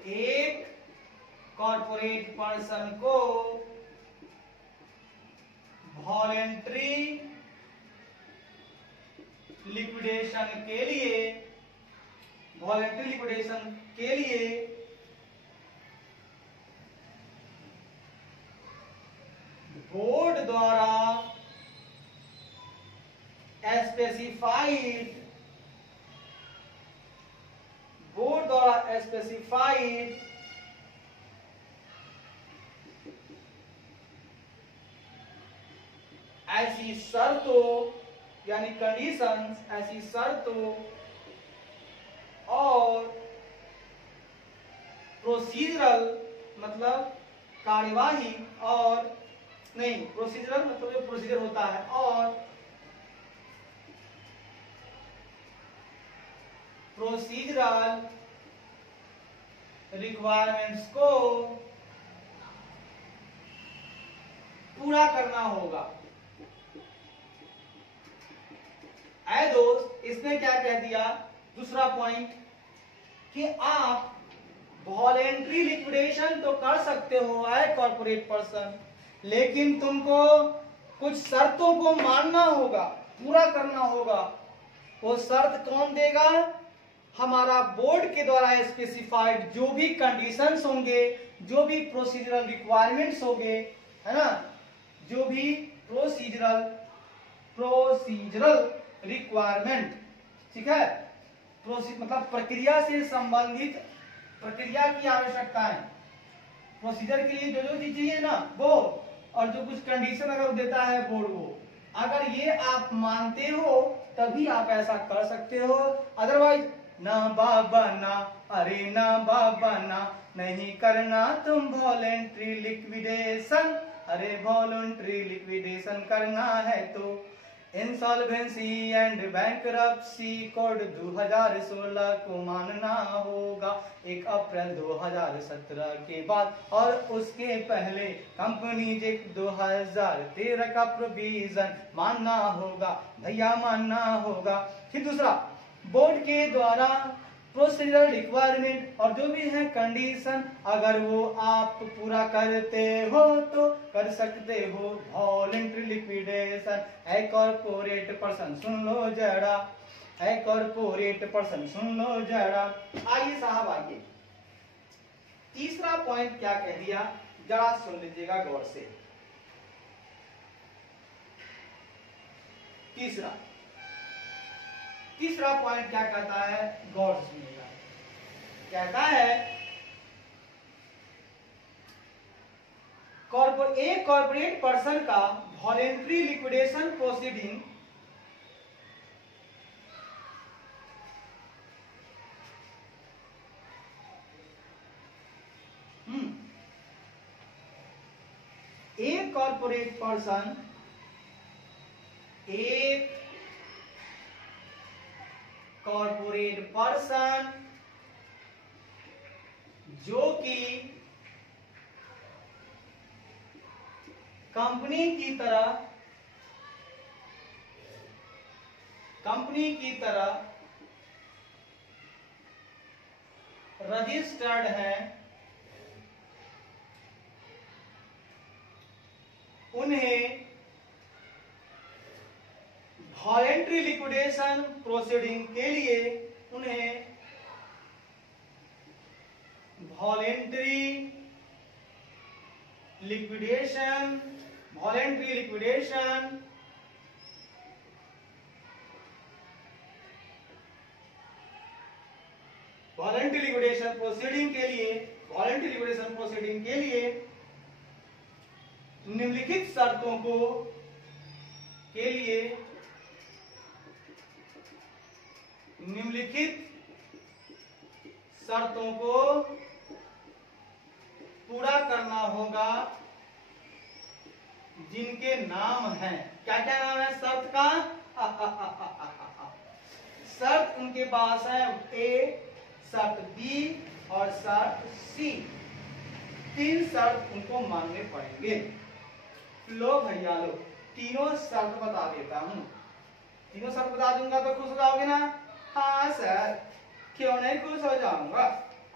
एक कॉर्पोरेट पर्सन को वॉलेंट्री लिक्विडेशन के लिए बोर्ड द्वारा स्पेसिफाइड ऐसी शर्तों यानी कंडीशंस, ऐसी शर्तों और प्रोसीजरल मतलब कार्यवाही, और नहीं प्रोसीजरल मतलब जो प्रोसीजर होता है, और प्रोसीजरल रिक्वायरमेंट्स को पूरा करना होगा। ऐ दोस्त, इसने क्या कह दिया, दूसरा पॉइंट, कि आप वॉलेंट्री लिक्विडेशन तो कर सकते हो एज कॉर्पोरेट पर्सन, लेकिन तुमको कुछ शर्तों को मानना होगा, पूरा करना होगा। वो शर्त कौन देगा? हमारा बोर्ड के द्वारा स्पेसिफाइड जो भी कंडीशंस होंगे, जो भी प्रोसीजरल रिक्वायरमेंट्स होंगे, है ना, जो भी प्रोसीजरल रिक्वायरमेंट, ठीक है, मतलब प्रक्रिया से संबंधित, प्रक्रिया की आवश्यकताएं, प्रोसीजर के लिए जो जो चीज चाहिए ना वो, और जो कुछ कंडीशन अगर देता है बोर्ड वो, अगर ये आप मानते हो तभी आप ऐसा कर सकते हो। अदरवाइज ना बाबा ना, अरे ना बाबा ना, नहीं करना तुम वॉलेंट्री लिक्विडेशन। अरे वॉलेंट्री लिक्विडेशन करना है तो इंसॉल्वेंसी एंड बैंकरप्सी कोड 2016 को मानना होगा 1 अप्रैल 2017 के बाद, और उसके पहले कंपनी एक्ट 2013 का प्रोविजन मानना होगा भैया, मानना होगा। फिर दूसरा, बोर्ड के द्वारा प्रोसीजरल रिक्वायरमेंट और जो भी है कंडीशन, अगर वो आप पूरा करते हो तो कर सकते हो voluntary liquidation. A corporate person सुन लो जरा, ए कॉर्पोरेट पर्सन सुन लो जरा। आइए साहब आइए, तीसरा पॉइंट क्या कह दिया, जरा सुन लीजिएगा गौर से। तीसरा पॉइंट क्या कहता है, गौर से सुनिएगा। कहता है एक कॉर्पोरेट पर्सन का वॉलेंट्री लिक्विडेशन प्रोसीडिंग एक कॉर्पोरेट पर्सन, एक कॉर्पोरेट पर्सन जो कि कंपनी की तरह रजिस्टर्ड है, उन्हें वॉलेंट्री लिक्विडेशन प्रोसीडिंग के लिए, उन्हें वॉलेंट्री लिक्विडेशन प्रोसीडिंग के लिए निम्नलिखित शर्तों को पूरा करना होगा, जिनके नाम हैं। क्या क्या नाम है शर्त का? शर्त उनके पास है ए, शर्त बी और शर्त सी। 3 शर्त उनको मानने पड़ेंगे। लो भैया लो, तीनों शर्त बता देता हूं। तीनों शर्त बता दूंगा तो खुश हो जाओगे ना? हाँ सर, क्यों नहीं खुश हो जाऊंगा,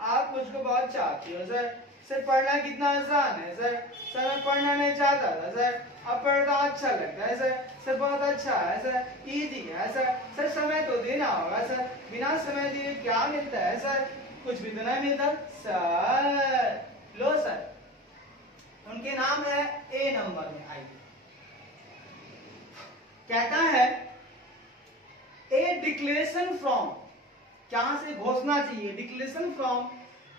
आप मुझको बहुत चाहती हो सर। सर पढ़ना कितना आसान है सर। सर मैं पढ़ना नहीं चाहता था सर, अब पढ़ना अच्छा लगता है सर। सर बहुत अच्छा है सर, इजी है सर। सर समय तो देना होगा सर, बिना समय दिए क्या मिलता है सर? कुछ भी तो नहीं मिलता सर। लो सर, उनके नाम है ए नंबर में। आइए, कहता है ए डिक्लेरेशन फ्रॉम, क्या से घोषणा चाहिए, declaration from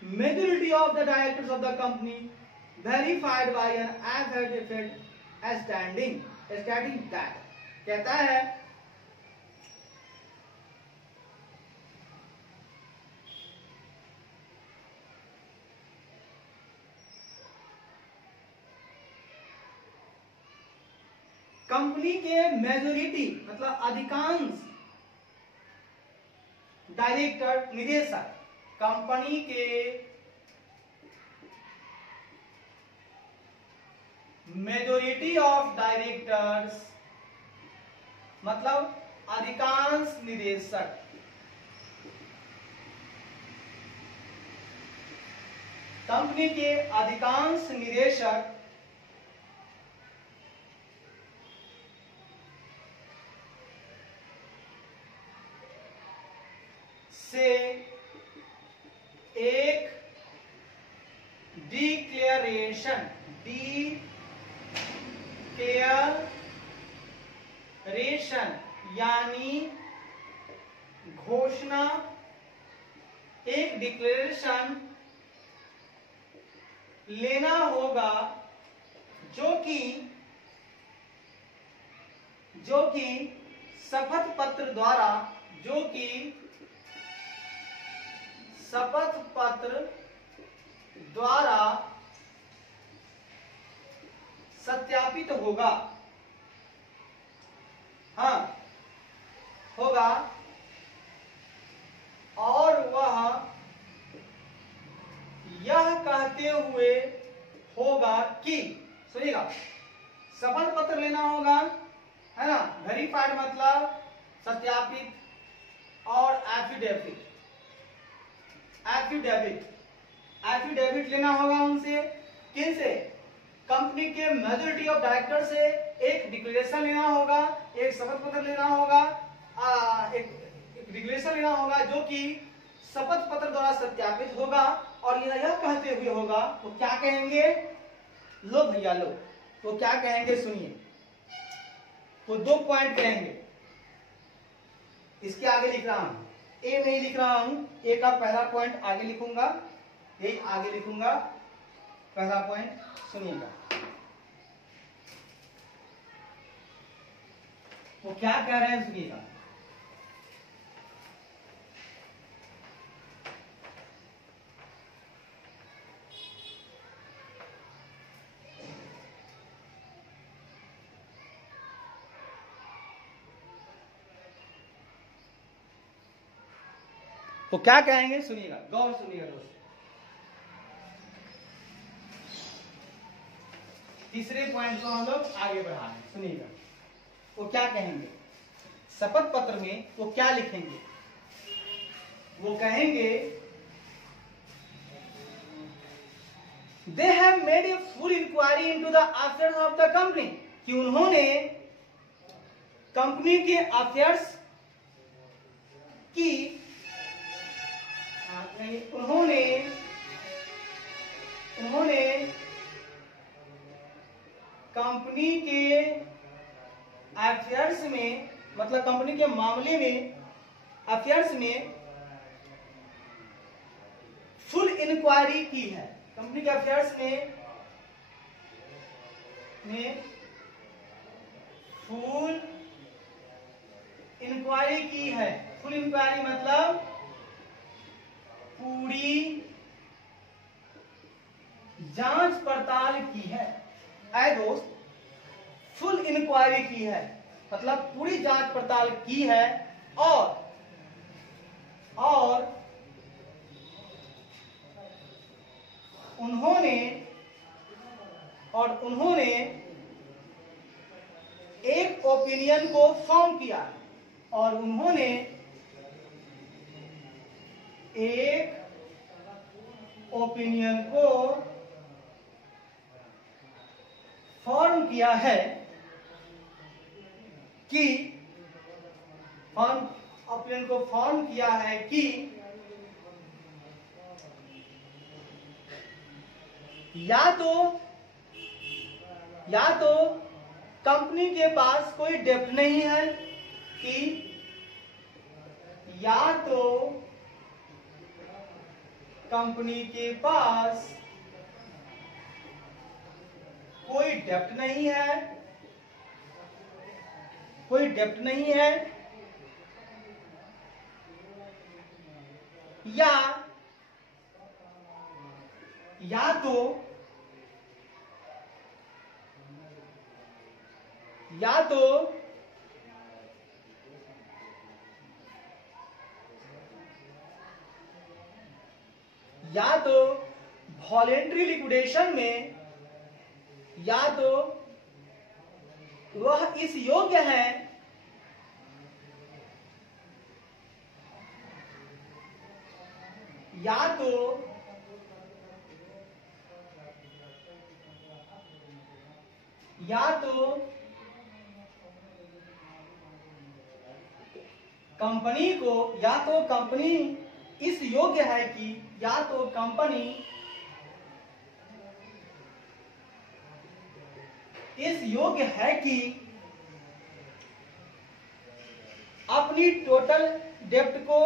majority of the directors of the company verified by an affidavit stating that, कहता है कंपनी के मेजोरिटी मतलब अधिकांश डायरेक्टर, निदेशक, कंपनी के मेजोरिटी ऑफ डायरेक्टर्स मतलब अधिकांश निदेशक कंपनी के अधिकांश निदेशक से एक डिक्लेरेशन यानी घोषणा, एक डिक्लेरेशन लेना होगा जो कि शपथ पत्र द्वारा सत्यापित होगा। हाँ होगा, और वह यह कहते हुए होगा कि, सुनिएगा, शपथ पत्र लेना होगा, है ना, वेरीफाइड मतलब सत्यापित, और एफिडेविट लेना होगा उनसे, किनसे, कंपनी के मेजॉरिटी ऑफ डायरेक्टर से एक डिक्लेरेशन लेना होगा, एक शपथ पत्र लेना होगा, एक डिक्लेरेशन लेना होगा जो कि शपथ पत्र द्वारा सत्यापित होगा, और यह कहते हुए होगा, तो क्या कहेंगे, लो भैया लो, तो क्या कहेंगे सुनिए, तो 2 पॉइंट कहेंगे, इसके आगे लिख रहा हूं, ए नहीं लिख रहा हूं, ए का पहला पॉइंट आगे लिखूंगा, यही आगे लिखूंगा, पहला पॉइंट सुनिएगा। वो क्या कह रहे हैं सुनिएगा, वो क्या कहेंगे सुनिएगा, गौर सुनिएगा दोस्त। तीसरे पॉइंट को हम लोग आगे बढ़ा रहे हैं, सुनिएगा, वो क्या कहेंगे, शपथ पत्र में वो क्या लिखेंगे, वो कहेंगे they have made a full inquiry into the affairs of the company, कि उन्होंने कंपनी के अफेयर्स की, उन्होंने कंपनी के अफेयर्स में, मतलब कंपनी के मामले में, अफेयर्स में फुल इंक्वायरी की है, कंपनी के अफेयर्स में फुल इंक्वायरी की है। फुल इंक्वायरी मतलब पूरी जांच पड़ताल की है। ऐ दोस्त, फुल इंक्वायरी की है मतलब पूरी जांच पड़ताल की है, और उन्होंने एक ओपिनियन को फॉर्म किया, और उन्होंने एक ओपिनियन को फॉर्म किया है कि, ओपिनियन को फॉर्म किया है कि या तो कंपनी के पास कोई डेब्ट नहीं है, कि या तो कंपनी के पास कोई डेब्ट नहीं है, या तो वॉलेंट्री या तो वह इस योग्य है या तो कंपनी को, या तो कंपनी इस योग्य है कि, या तो कंपनी इस योग्य है कि अपनी टोटल डेब्ट को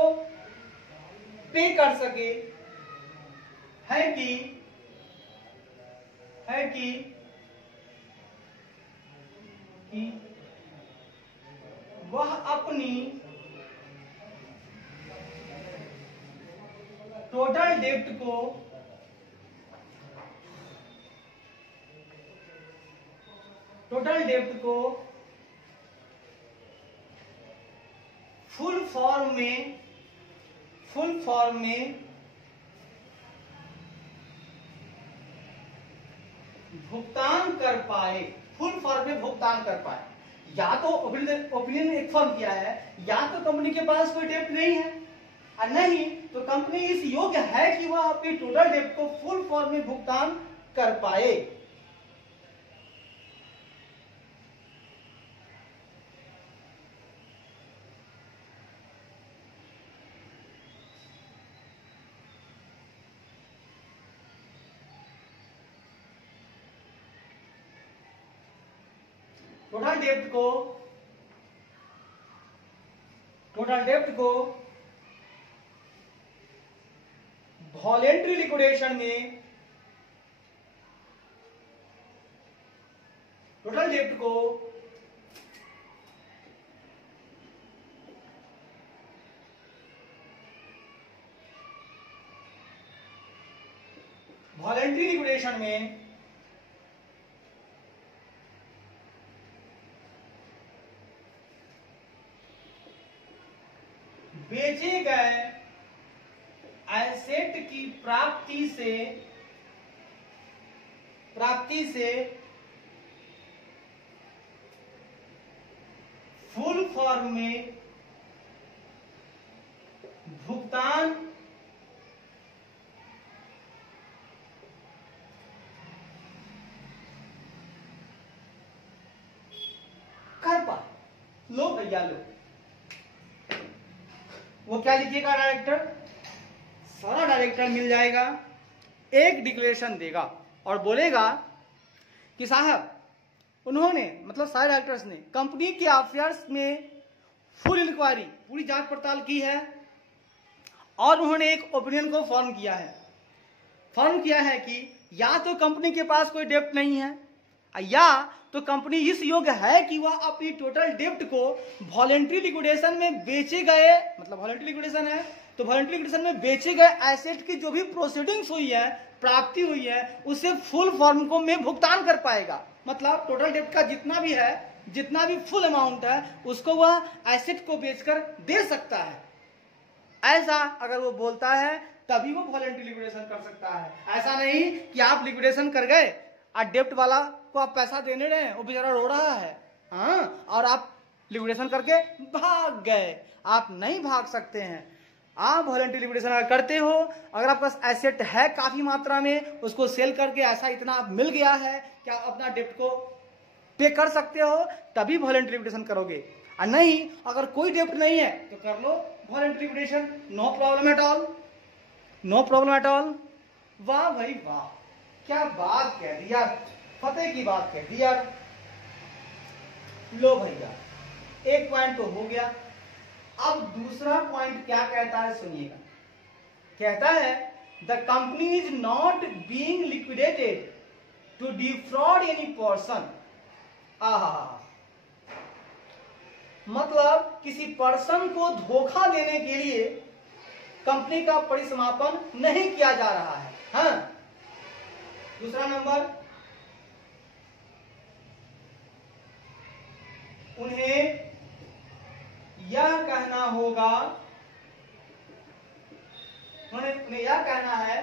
पे कर सके, है कि वह अपनी टोटल डेब्ट को फुल फॉर्म में भुगतान कर पाए, या तो ओपिनियन एक फॉर्म किया है, या तो कंपनी के पास कोई डेब्ट नहीं है, और नहीं तो कंपनी इस योग्य है कि वह अपनी टोटल डेब्ट को फुल फॉर्म में भुगतान कर पाए। टोटल डेब्ट को वॉलेंट्री लिक्विडेशन में, टोटल डेब्ट को वॉलेंट्री लिक्विडेशन में बेचे गए एसेट की प्राप्ति से फुल फॉर्म में भुगतान कर पाए। लो भैया लो, वो क्या लिखिएगा डायरेक्टर, सारा डायरेक्टर मिल जाएगा, एक डिक्लेरेशन देगा और बोलेगा कि साहब उन्होंने, मतलब सारे डायरेक्टर्स ने कंपनी के अफेयर्स में फुल इंक्वायरी, पूरी जांच पड़ताल की है और उन्होंने एक ओपिनियन को फॉर्म किया है कि या तो कंपनी के पास कोई डेब्ट नहीं है, या तो कंपनी इस योग्य है कि वह अपनी टोटल डेब्ट को वॉलेंट्री लिक्विडेशन में बेचे गए, मतलब वॉलेंट्री लिक्विडेशन है तो वॉलेंट्री लिक्विडेशन में बेचे गए एसेट की जो भी प्रोसीडिंग्स हुई है, प्राप्ति हुई है, उसे फुल फॉर्म को में भुगतान कर पाएगा। मतलब टोटल डेब्ट का जितना भी है, जितना भी फुल अमाउंट है, उसको वह एसेट को बेचकर दे सकता है। ऐसा अगर वो बोलता है तभी वो वॉलेंट्री लिक्विडेशन कर सकता है। ऐसा नहीं कि आप लिक्विडेशन कर गए और डेब्ट वाला को आप पैसा देने रहे, वो बेचारा रो रहा है, हाँ, और आप लिक्विडेशन करके भाग गए। आप नहीं भाग सकते हैं। आप वॉलेंट्री लिक्विडेशन अगर करते हो, अगर आपके पास एसेट है काफी मात्रा में, उसको सेल करके ऐसा इतना मिल गया है कि आप अपना डेब्ट को पे कर सकते हो, तभी वॉलेंट्री लिक्विडेशन करोगे। और नहीं, अगर कोई डेब्ट नहीं है तो कर लो voluntary liquidation, no problem at all. वाह भाई वाह, क्या बात कह दी यार, फतेह की बात कह दी यार। लो भैया, एक पॉइंट तो हो गया। अब दूसरा पॉइंट क्या कहता है सुनिएगा। कहता है the company is not being liquidated to defraud any person. मतलब किसी पर्सन को धोखा देने के लिए कंपनी का परिसमापन नहीं किया जा रहा है। हाँ, दूसरा नंबर, उन्हें यह कहना होगा, उन्हें यह कहना है,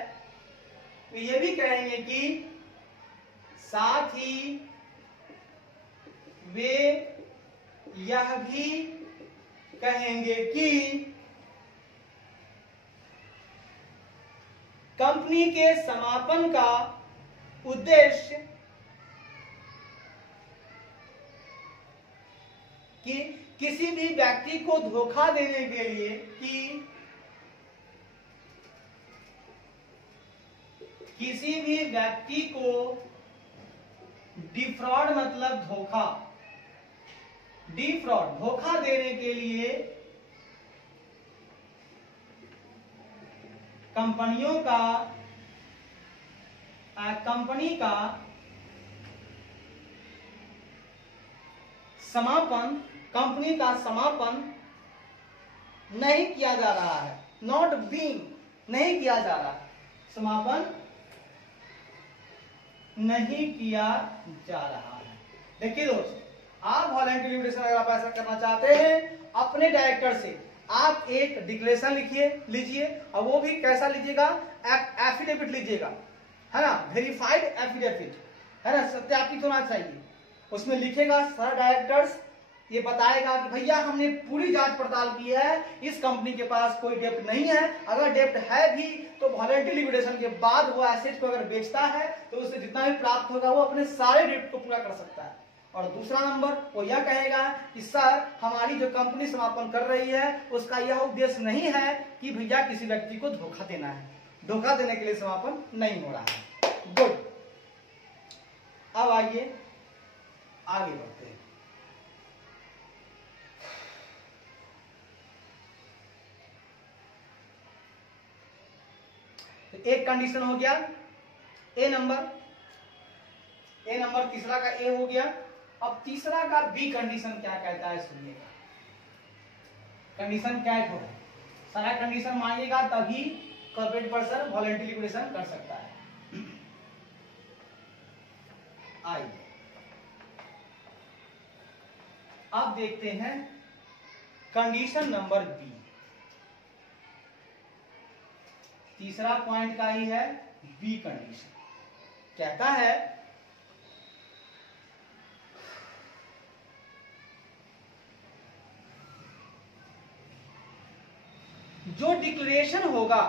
ये भी कहेंगे कि साथ ही वे यह भी कहेंगे कि कंपनी के समापन का उद्देश्य कि किसी भी व्यक्ति को धोखा देने के लिए किसी भी व्यक्ति को डिफ्रॉड मतलब धोखा, डिफ्रॉड धोखा देने के लिए कंपनी का समापन नहीं किया जा रहा है, नॉट बीइंग नहीं किया जा रहा, समापन नहीं किया जा रहा है। देखिए दोस्तों, आप वॉलंटरी लिक्विडेशन अगर आप ऐसा करना चाहते हैं अपने डायरेक्टर से, आप एक डिक्लेरेशन लीजिए और वो भी कैसा लीजिएगा, एफिडेविट लीजिएगा, है ना, वेरीफाइड एफिडेविट, है ना, सत्यापित होना चाहिए। उसमें लिखेगा सर डायरेक्टर्स, ये बताएगा कि भैया हमने पूरी जांच पड़ताल की है, इस कंपनी के पास कोई डेप्ट नहीं है, अगर डेप्ट है भी तो वॉलंटरी लिक्विडेशन के बाद वो एसेट को अगर बेचता है तो उससे जितना भी प्राप्त होगा वो अपने सारे डेप्ट को पूरा कर सकता है। और दूसरा नंबर वो यह कहेगा कि सर हमारी जो कंपनी समापन कर रही है उसका यह उद्देश्य नहीं है कि भैया किसी व्यक्ति को धोखा देना है, धोखा देने के लिए समापन नहीं हो रहा है। गुड, अब आइए आगे बढ़ते हैं। एक कंडीशन हो गया ए नंबर, तीसरा का ए हो गया। अब तीसरा का बी कंडीशन क्या कहता है सुनिएगा। कंडीशन क्या है, सारा कंडीशन मानिएगा तभी कॉर्पोरेट पर्सन वॉलंटरी लिक्विडेशन कर सकता है। आइए अब देखते हैं कंडीशन नंबर बी। तीसरा पॉइंट का ही है बी कंडीशन, कहता है जो डिक्लेरेशन होगा,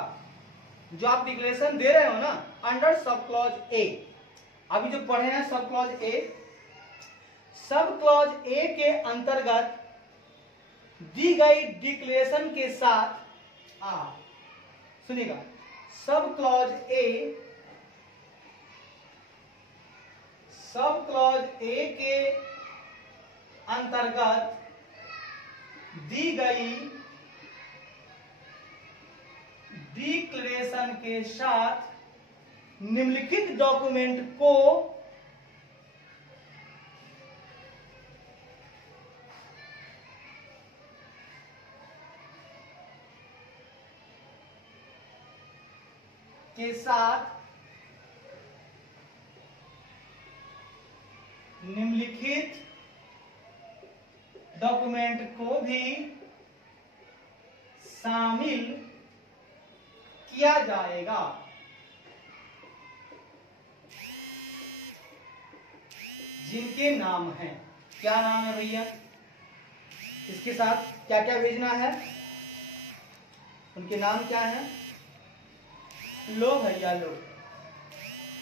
जो आप डिक्लेरेशन दे रहे हो ना अंडर सब क्लॉज ए, अभी जो पढ़े हैं sub clause A, sub clause A के अंतर्गत दी गई डिक्लेरेशन के साथ, सुनिएगा, सब क्लॉज ए के अंतर्गत दी गई डिक्लेरेशन के साथ निम्नलिखित डॉक्यूमेंट को के साथ निम्नलिखित डॉक्यूमेंट को भी शामिल किया जाएगा। जिनके नाम है, क्या नाम है भैया, इसके साथ क्या क्या भेजना है, उनके नाम क्या है, लो भैया लो।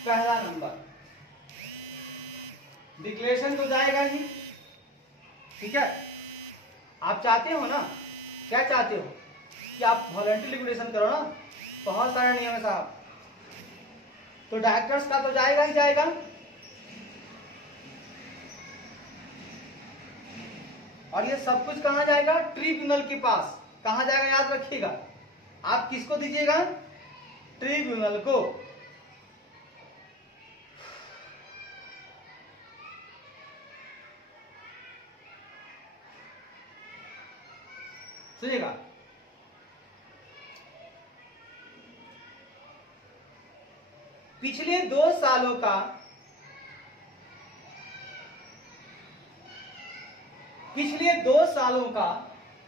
पहला नंबर डिक्लेरेशन तो जाएगा ही, ठीक है। आप चाहते हो ना, क्या चाहते हो कि आप वॉलंटरी लिक्विडेशन करो ना, बहुत सारे नियम है साहब, तो डायरेक्टर्स का तो जाएगा ही जाएगा, और ये सब कुछ कहां जाएगा, ट्रिब्यूनल के पास। कहां जाएगा याद रखिएगा, आप किसको दीजिएगा, ट्रिब्यूनल को। सुनिएगा, पिछले 2 सालों का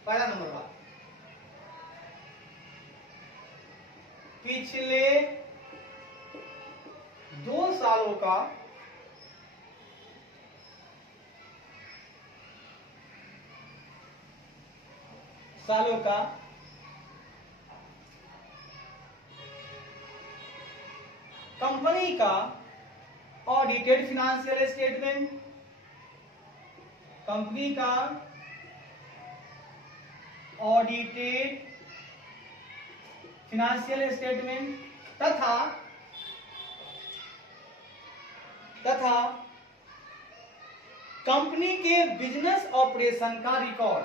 पहला नंबर बात, पिछले 2 सालों का सालों का कंपनी का ऑडिटेड फिनेंशियल स्टेटमेंट, कंपनी का ऑडिटेड फिनेंशियल स्टेटमेंट तथा कंपनी के बिजनेस ऑपरेशन का रिकॉर्ड,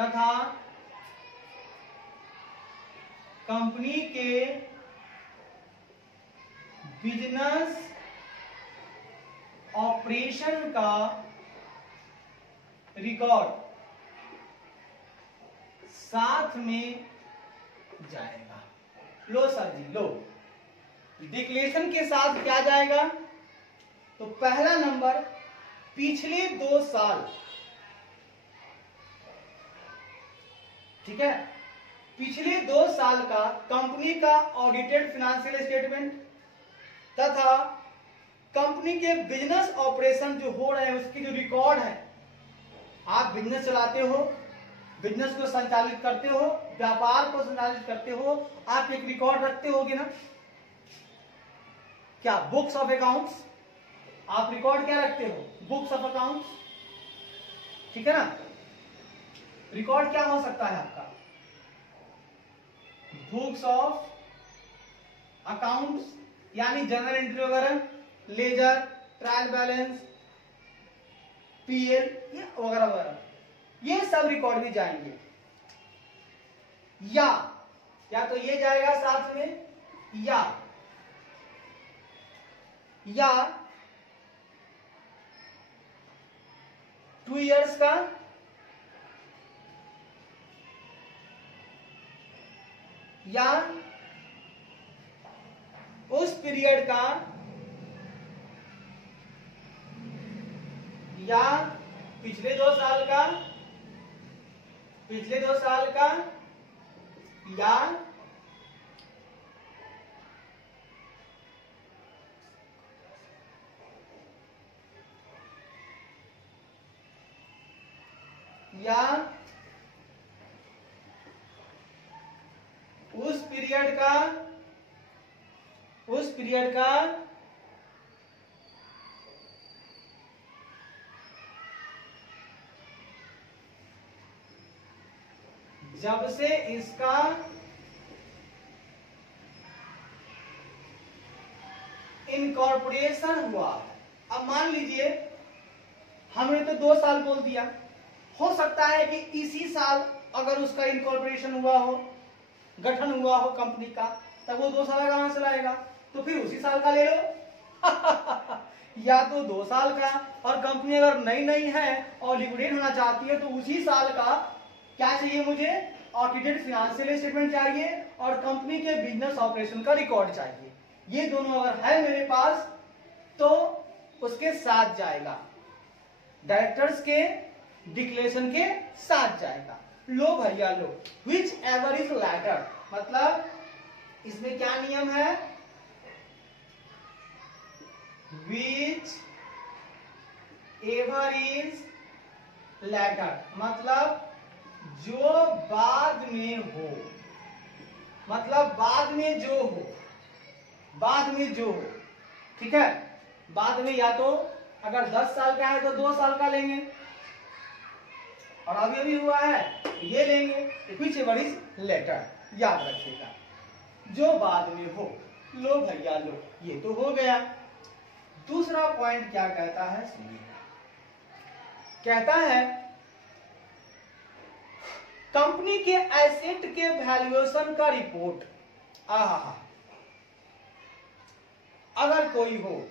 तथा कंपनी के बिजनेस ऑपरेशन का रिकॉर्ड साथ में जाएगा। लो सर जी, लो डिक्लेरेशन के साथ क्या जाएगा? तो पहला नंबर पिछले 2 साल, ठीक है, पिछले 2 साल का कंपनी का ऑडिटेड फिनेंशियल स्टेटमेंट तथा कंपनी के बिजनेस ऑपरेशन जो हो रहे हैं उसकी जो रिकॉर्ड है। आप बिजनेस चलाते हो, बिजनेस को संचालित करते हो, व्यापार को संचालित करते हो, आप एक रिकॉर्ड रखते होगे ना, क्या? Books of accounts. आप रिकॉर्ड क्या रखते हो? बुक्स ऑफ अकाउंट्स, ठीक है ना। रिकॉर्ड क्या हो सकता है आपका? बुक्स ऑफ अकाउंट्स यानी जनरल एंट्री वगैरह, लेजर, ट्रायल बैलेंस, पीएल वगैरह वगैरह, ये सब रिकॉर्ड भी जाएंगे। या तो ये जाएगा साथ में, या 2 इयर्स का, या उस पीरियड का, या पिछले 2 साल का, या उस पीरियड का जब से इसका इनकॉर्पोरेशन हुआ। अब मान लीजिए हमने तो 2 साल बोल दिया, हो सकता है कि इसी साल अगर उसका इनकॉर्पोरेशन हुआ हो, गठन हुआ हो कंपनी का, तब वो 2 साल कहां से लाएगा? तो फिर उसी साल का ले लो या तो 2 साल का, और कंपनी अगर नई है और लिक्विडेट होना चाहती है तो उसी साल का क्या चाहिए मुझे? ऑडिटेड फिनेंशियल स्टेटमेंट चाहिए और कंपनी के बिजनेस ऑपरेशन का रिकॉर्ड चाहिए। ये दोनों अगर है मेरे पास तो उसके साथ जाएगा, डायरेक्टर्स के डिक्लेरेशन के साथ जाएगा। लो भैया लो, विच एवर इज लैटर, मतलब इसमें क्या नियम है? विच एवर इज लैटर, मतलब जो बाद में हो, मतलब बाद में जो हो, ठीक है। बाद में या तो अगर 10 साल का है तो 2 साल का लेंगे, और अभी हुआ है ये लेंगे। विच एवर इज लेटर, याद रखिएगा, जो बाद में हो। लो भैया लो, ये तो हो गया। दूसरा पॉइंट क्या कहता है सुनिए, कहता है कंपनी के एसेट के वैल्यूएशन का रिपोर्ट। अगर कोई हो,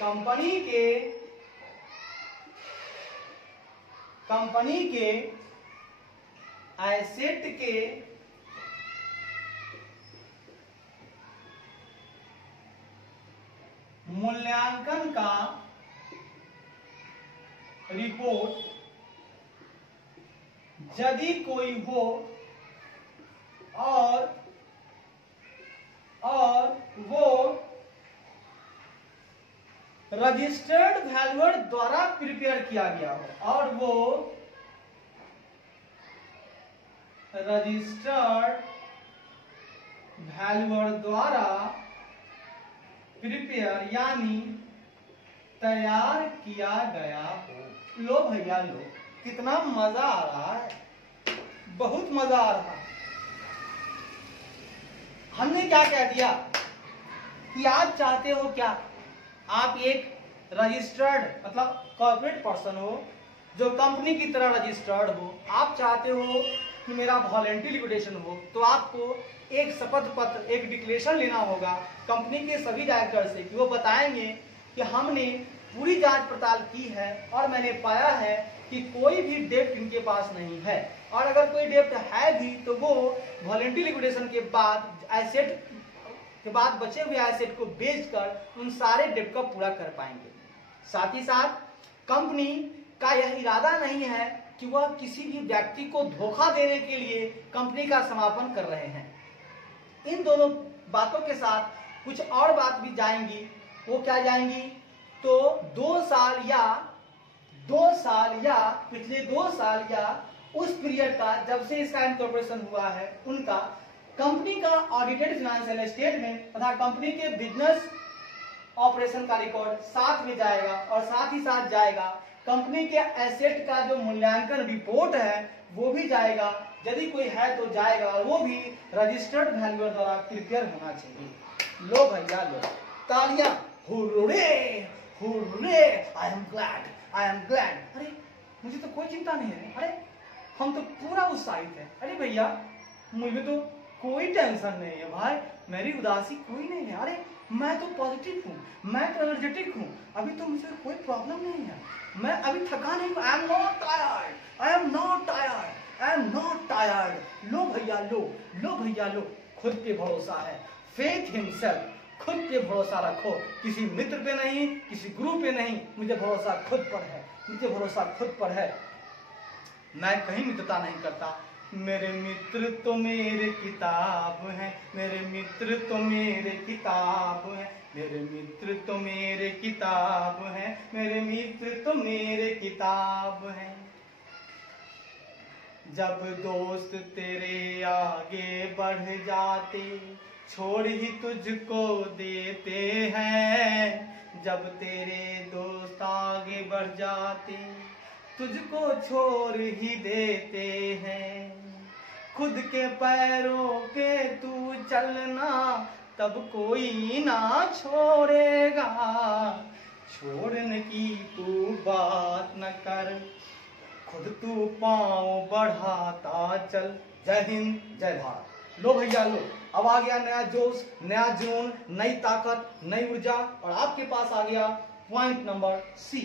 कंपनी के एसेट के मूल्यांकन का रिपोर्ट यदि कोई हो और वो रजिस्टर्ड वैल्यूअर द्वारा प्रिपेयर किया गया हो और वो रजिस्टर्ड वैल्यूअर द्वारा प्रिपेयर यानी तैयार किया गया हो। लो भैया लो, कितना मजा आ रहा है, बहुत मजा आ रहा है। हमने क्या कह दिया कि आप चाहते हो क्या, आप एक रजिस्टर्ड मतलब कॉर्पोरेट पर्सन हो जो कंपनी की तरह रजिस्टर्ड हो, आप चाहते हो कि मेरा वॉलंटरी लिक्विडेशन हो, तो आपको एक शपथ पत्र, एक डिक्लेरेशन लेना होगा कंपनी के सभी डायरेक्टर से कि वो बताएंगे कि हमने पूरी जांच पड़ताल की है और मैंने पाया है कि कोई भी डेप्ट इनके पास नहीं है, और अगर कोई डेप्ट है भी तो वो वॉलंटरी लिक्विडेशन के बाद एसेट के बाद बचे हुए एसेट को बेचकर उन सारे डेप्ट को पूरा कर पाएंगे। साथ ही साथ कंपनी का यह इरादा नहीं है कि वह किसी भी व्यक्ति को धोखा देने के लिए कंपनी का समापन कर रहे हैं। इन दोनों बातों के साथ कुछ और बात भी जाएंगी। वो क्या जाएंगी, तो 2 साल या पिछले 2 साल या उस पीरियड का जब से इसका इनकॉर्पोरेशन हुआ है उनका कंपनी का ऑडिटेड फाइनेंशियल स्टेटमेंट तथा कंपनी के बिजनेस ऑपरेशन का रिकॉर्ड साथ में जाएगा, और साथ ही साथ जाएगा कंपनी के एसेट का जो मूल्यांकन रिपोर्ट है वो भी जाएगा, यदि कोई है तो जाएगा, और वो भी रजिस्टर्ड वैल्यूअर द्वारा प्रिपेयर होना चाहिए। लो भैया लो, तालियां, hurray hurray, I am glad. अरे मुझे तो कोई चिंता नहीं है, अरे हम तो पूरा उत्साहित है। अरे भैया मुझे तो कोई टेंशन नहीं है भाई, मेरी उदासी कोई नहीं है। अरे मैं तो पॉजिटिव हूँ, मैं तो एनर्जेटिक हूँ, अभी तो मुझे कोई प्रॉब्लम नहीं है, मैं अभी थका नहीं हूँ। I am not tired. लो भैया लो, खुद पे भरोसा है, फेथ हिमसेल्फ, खुद पे भरोसा रखो, किसी मित्र पे नहीं, किसी गुरु पे नहीं, मुझे भरोसा खुद पर है, मैं कहीं मित्रता नहीं करता। मेरे मित्र तो मेरे किताब हैं, मेरे मित्र तो मेरे किताब हैं, मेरे मित्र तो मेरे किताब हैं, मेरे मित्र तो मेरे किताब हैं। जब दोस्त तेरे आगे बढ़ जाते छोड़ ही तुझको देते हैं, जब तेरे दोस्त आगे बढ़ जाते तुझको छोड़ ही देते हैं, खुद के पैरों पे तू चलना तब कोई ना छोड़ेगा, छोड़ने की तू बात न कर, खुद तू पाँव बढ़ाता चल। जय हिंद, जय भारत। लो भैया लो, अब आ गया नया जोश, नया जुनून, नई ताकत, नई ऊर्जा, और आपके पास आ गया पॉइंट नंबर सी।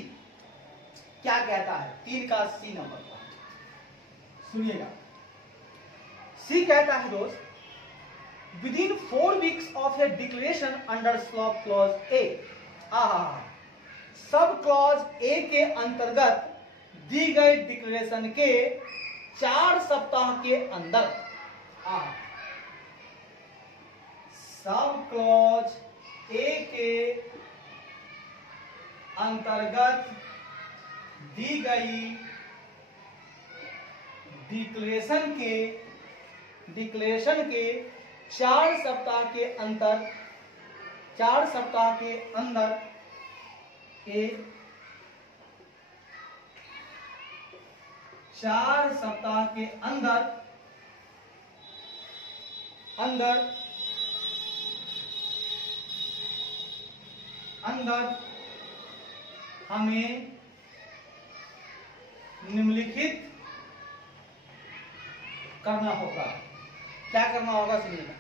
क्या कहता है 3 का सी नंबर पॉइंट, सुनिएगा। सी कहता है दोस्त, within 4 weeks of A declaration under sub clause A, sub clause A के अंतर्गत दी गई डिक्लेरेशन के 4 सप्ताह के अंदर, सब क्लॉज ए के अंतर्गत दी गई डिक्लेरेशन के 4 सप्ताह के अंदर 4 सप्ताह के अंदर एक 4 सप्ताह के अंदर हमें निम्नलिखित करना होगा। क्या करना होगा सुनिएगा,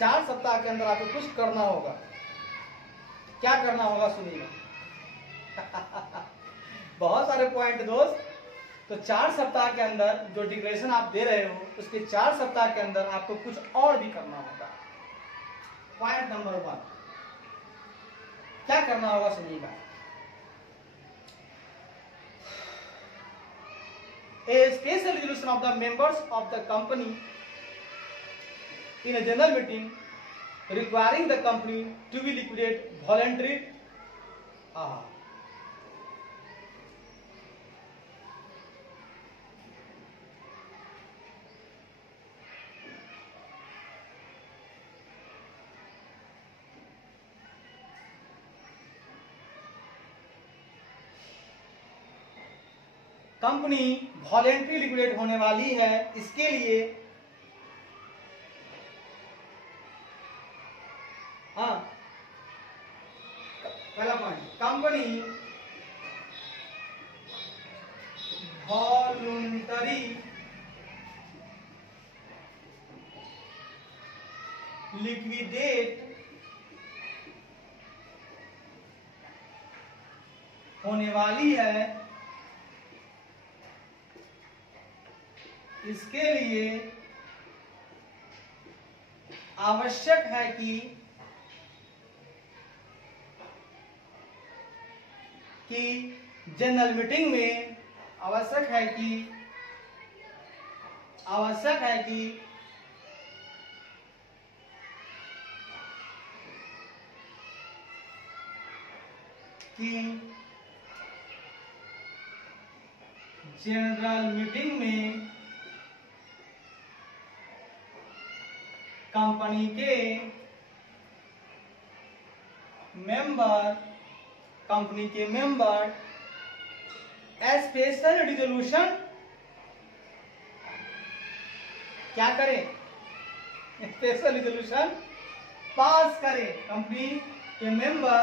4 सप्ताह के अंदर आपको कुछ करना होगा। क्या करना होगा सुनिएगा। बहुत सारे पॉइंट दोस्त। तो 4 सप्ताह के अंदर जो डिक्लेरेशन आप दे रहे हो उसके 4 सप्ताह के अंदर आपको कुछ और भी करना होगा। पॉइंट नंबर 1, क्या करना होगा सुनिएगा। A special resolution of the members of the company in a general meeting requiring the company to be liquidate voluntary हाँ, कंपनी वॉलेंट्री लिक्विडेट होने वाली है, इसके लिए हाँ, पहला पॉइंट, कंपनी वॉलंटरी लिक्विडेट होने वाली है, इसके लिए आवश्यक है कि जनरल मीटिंग में आवश्यक है कि जनरल मीटिंग में कंपनी के मेंबर स्पेशल रिजोल्यूशन क्या करें, स्पेशल रिजोल्यूशन पास करें। कंपनी के मेंबर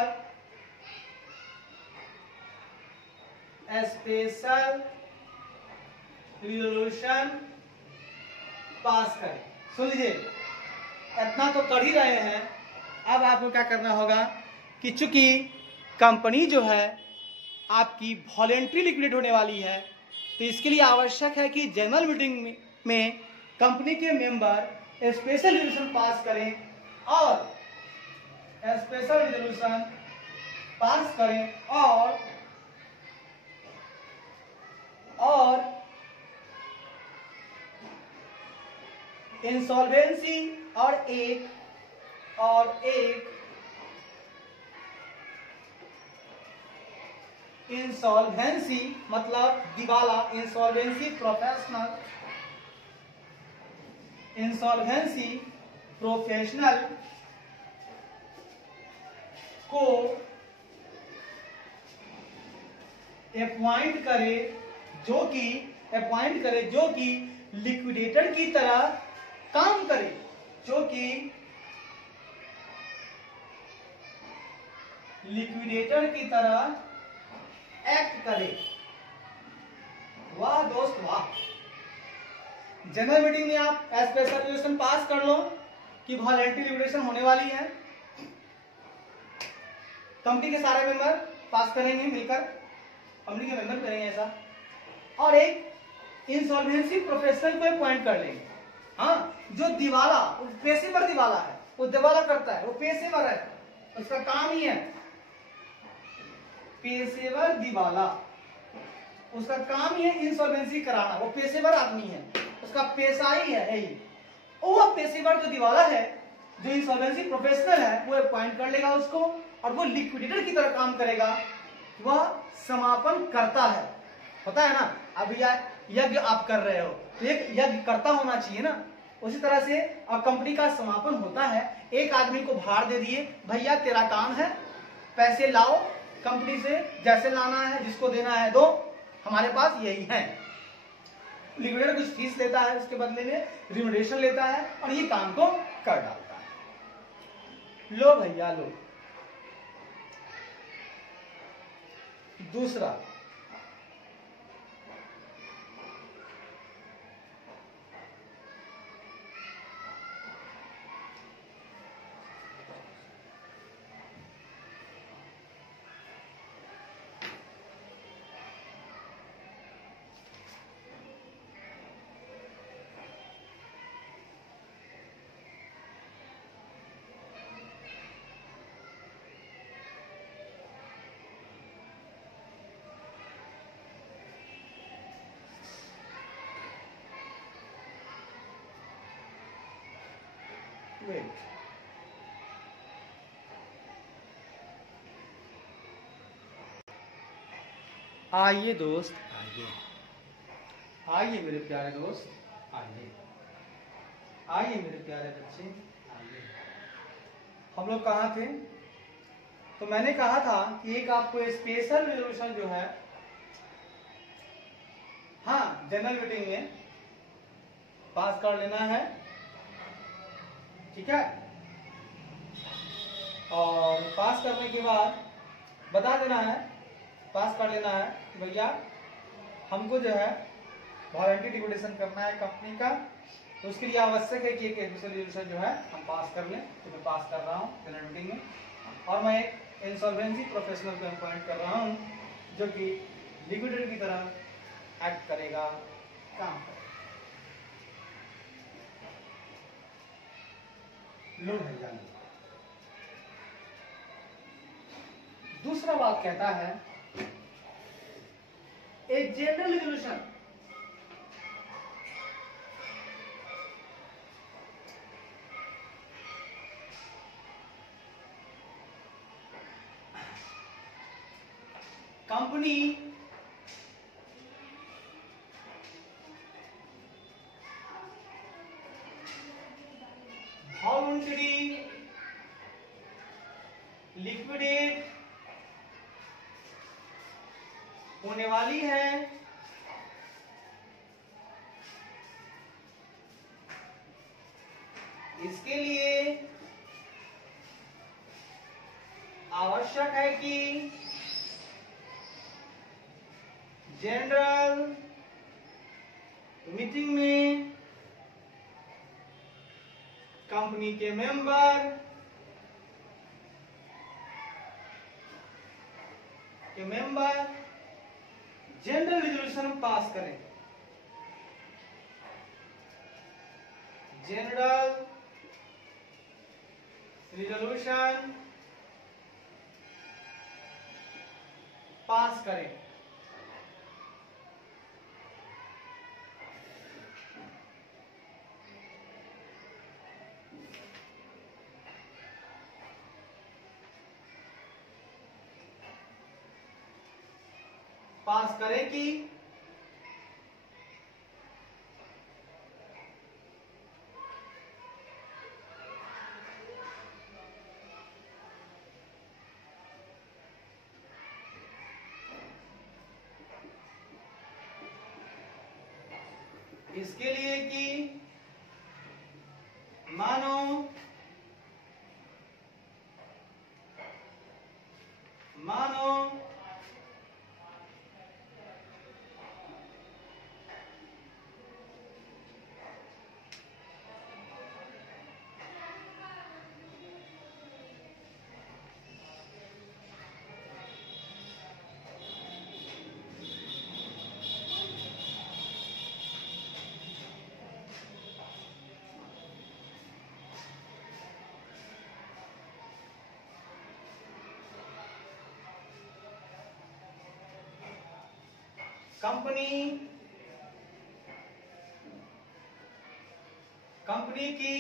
स्पेशल रिजोल्यूशन पास करें। सुन लीजिए, इतना तो कर ही रहे हैं, अब आपको क्या करना होगा कि चूंकि कंपनी जो है आपकी वॉलेंट्री लिक्विडेट होने वाली है, तो इसके लिए आवश्यक है कि जनरल मीटिंग में कंपनी के मेंबर स्पेशल रिजोल्यूशन पास करें और स्पेशल रिजोल्यूशन पास करें और इंसॉल्वेंसी और एक इंसॉल्वेंसी मतलब दिवाला, इंसॉल्वेंसी प्रोफेशनल को अपॉइंट करे जो कि लिक्विडेटर की तरह काम करे, जो कि लिक्विडेटर की तरह एक्ट करे। वाह दोस्त वाह, जनरल मीटिंग में आप स्पेशल रिजोल्यूशन पास कर लो कि वॉलेंट्री लिक्विडेशन होने वाली है, कंपनी के सारे मेंबर पास करेंगे, मिलकर कंपनी के मेंबर करेंगे ऐसा, और एक इंसॉल्वेंसी प्रोफेशनल को अपॉइंट कर लेंगे। हाँ, जो दिवाला, पेशेवर दिवाला है, वो दिवाला करता है, वो पेशेवर है, उसका काम ही है पेशेवर दिवाला, उसका काम ही है इंसॉल्वेंसी कराना, वो पेशेवर आदमी है, उसका पेशा ही है यही। वो पेशेवर जो दिवाला है, जो इंसॉल्वेंसी प्रोफेशनल है, वो अपॉइंट कर लेगा उसको, और वो लिक्विडेटर की तरह काम करेगा, वह समापन करता है। पता है ना, अब यज्ञ आप कर रहे हो तो एक यज्ञ करता होना चाहिए ना, उसी तरह से अब कंपनी का समापन होता है। एक आदमी को भार दे दिए, भैया तेरा काम है, पैसे लाओ कंपनी से, जैसे लाना है, जिसको देना है दो, हमारे पास यही है। लिक्विडेटर कुछ फीस लेता है, उसके बदले में रिम्यूनरेशन लेता है और ये काम को कर डालता है। लो भैया लो। दूसरा, वेट, आइए दोस्त, आइए आइए मेरे प्यारे दोस्त, आइए आइए मेरे प्यारे बच्चे, आइए। हम लोग कहाँ थे? तो मैंने कहा था कि एक आपको स्पेशल रेजोल्यूशन जो है, हाँ, जनरल मीटिंग में पास कर लेना है, ठीक है। और पास करने के बाद बता देना है, पास कर लेना है कि भैया हमको जो है वॉलंटरी लिक्विडेशन करना है कंपनी का, तो उसके लिए आवश्यक है कि एक रेजोल्यूशन जो है हम पास कर लें। तो मैं पास कर रहा हूँ जनरल मीटिंग में, और मैं एक इंसॉल्वेंसी प्रोफेशनल को अपॉइंट कर रहा हूँ जो कि लिक्विडेटर की तरह एक्ट करेगा, काम करेगा। लोड है जाने। दूसरा बात कहता है A general resolution company voluntary liquidate होने वाली है, इसके लिए आवश्यक है कि जनरल मीटिंग में कंपनी के मेंबर जनरल रेजोल्यूशन पास करें। जनरल रेजोल्यूशन पास करें। पास करें कि इसके लिए कि मानो कंपनी की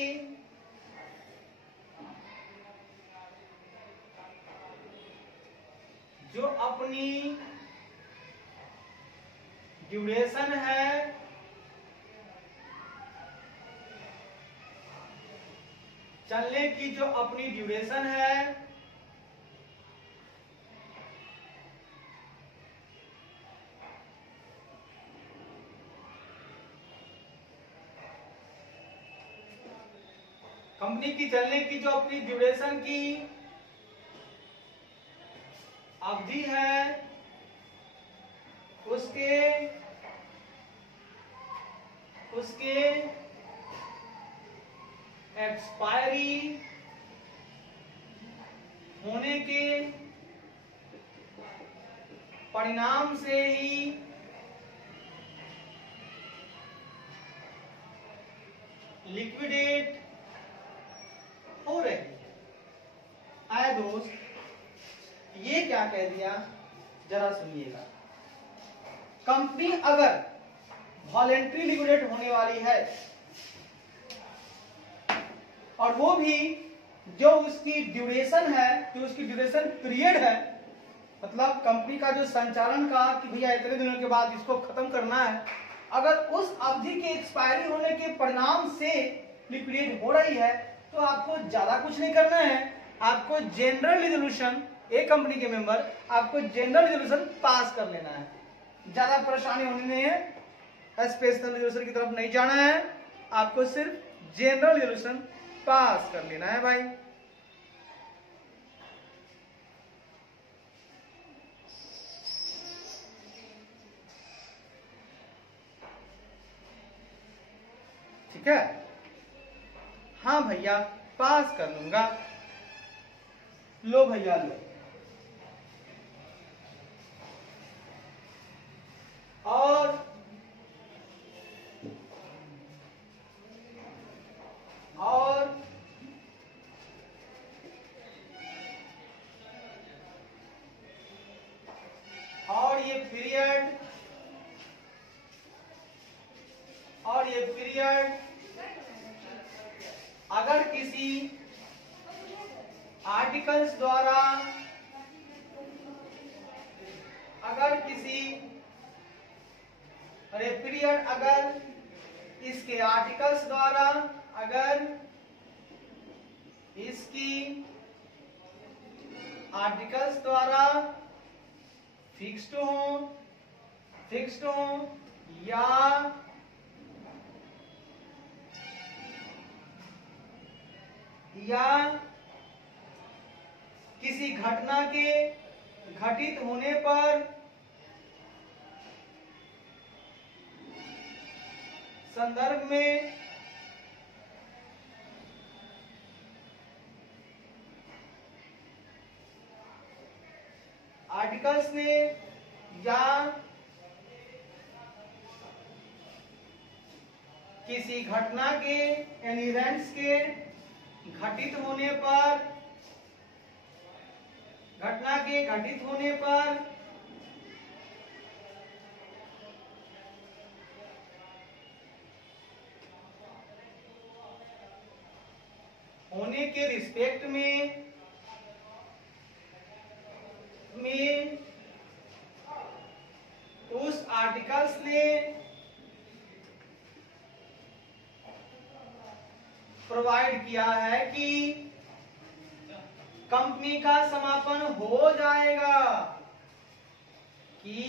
जो अपनी ड्यूरेशन है, चलने की जो अपनी ड्यूरेशन है, कंपनी की चलने की जो अपनी ड्यूरेशन की अवधि है, उसके एक्सपायरी होने के परिणाम से ही लिक्विडेट हो रही है। आया दोस्त, ये क्या कह दिया जरा सुनिएगा। कंपनी अगर वॉलेंट्री लिक्विडेट होने वाली है और वो भी जो उसकी ड्यूरेशन है, जो उसकी ड्यूरेशन पीरियड है मतलब कंपनी का जो संचालन का कि भैया इतने दिनों के बाद इसको खत्म करना है, अगर उस अवधि के एक्सपायरी होने के परिणाम से लिक्विडेट हो रही है तो आपको ज्यादा कुछ नहीं करना है, आपको जनरल रिजोल्यूशन, एक कंपनी के मेंबर आपको जनरल रिजोल्यूशन पास कर लेना है, ज्यादा परेशानी होनी नहीं है, स्पेशल रिजोल्यूशन की तरफ नहीं जाना है, आपको सिर्फ जनरल रिजोल्यूशन पास कर लेना है भाई। ठीक है, हाँ भैया पास कर लूंगा, लो भैया लो। और ये पीरियड अगर किसी आर्टिकल्स द्वारा, पीरियड अगर इसके आर्टिकल्स द्वारा, अगर इसकी आर्टिकल्स द्वारा फिक्स्ड हो या किसी घटना के घटित होने पर संदर्भ में आर्टिकल्स ने या किसी घटना के इवेंट्स के घटित होने पर, घटना के घटित होने पर होने के रिस्पेक्ट में उस आर्टिकल्स ने प्रोवाइड किया है कि कंपनी का समापन हो जाएगा, कि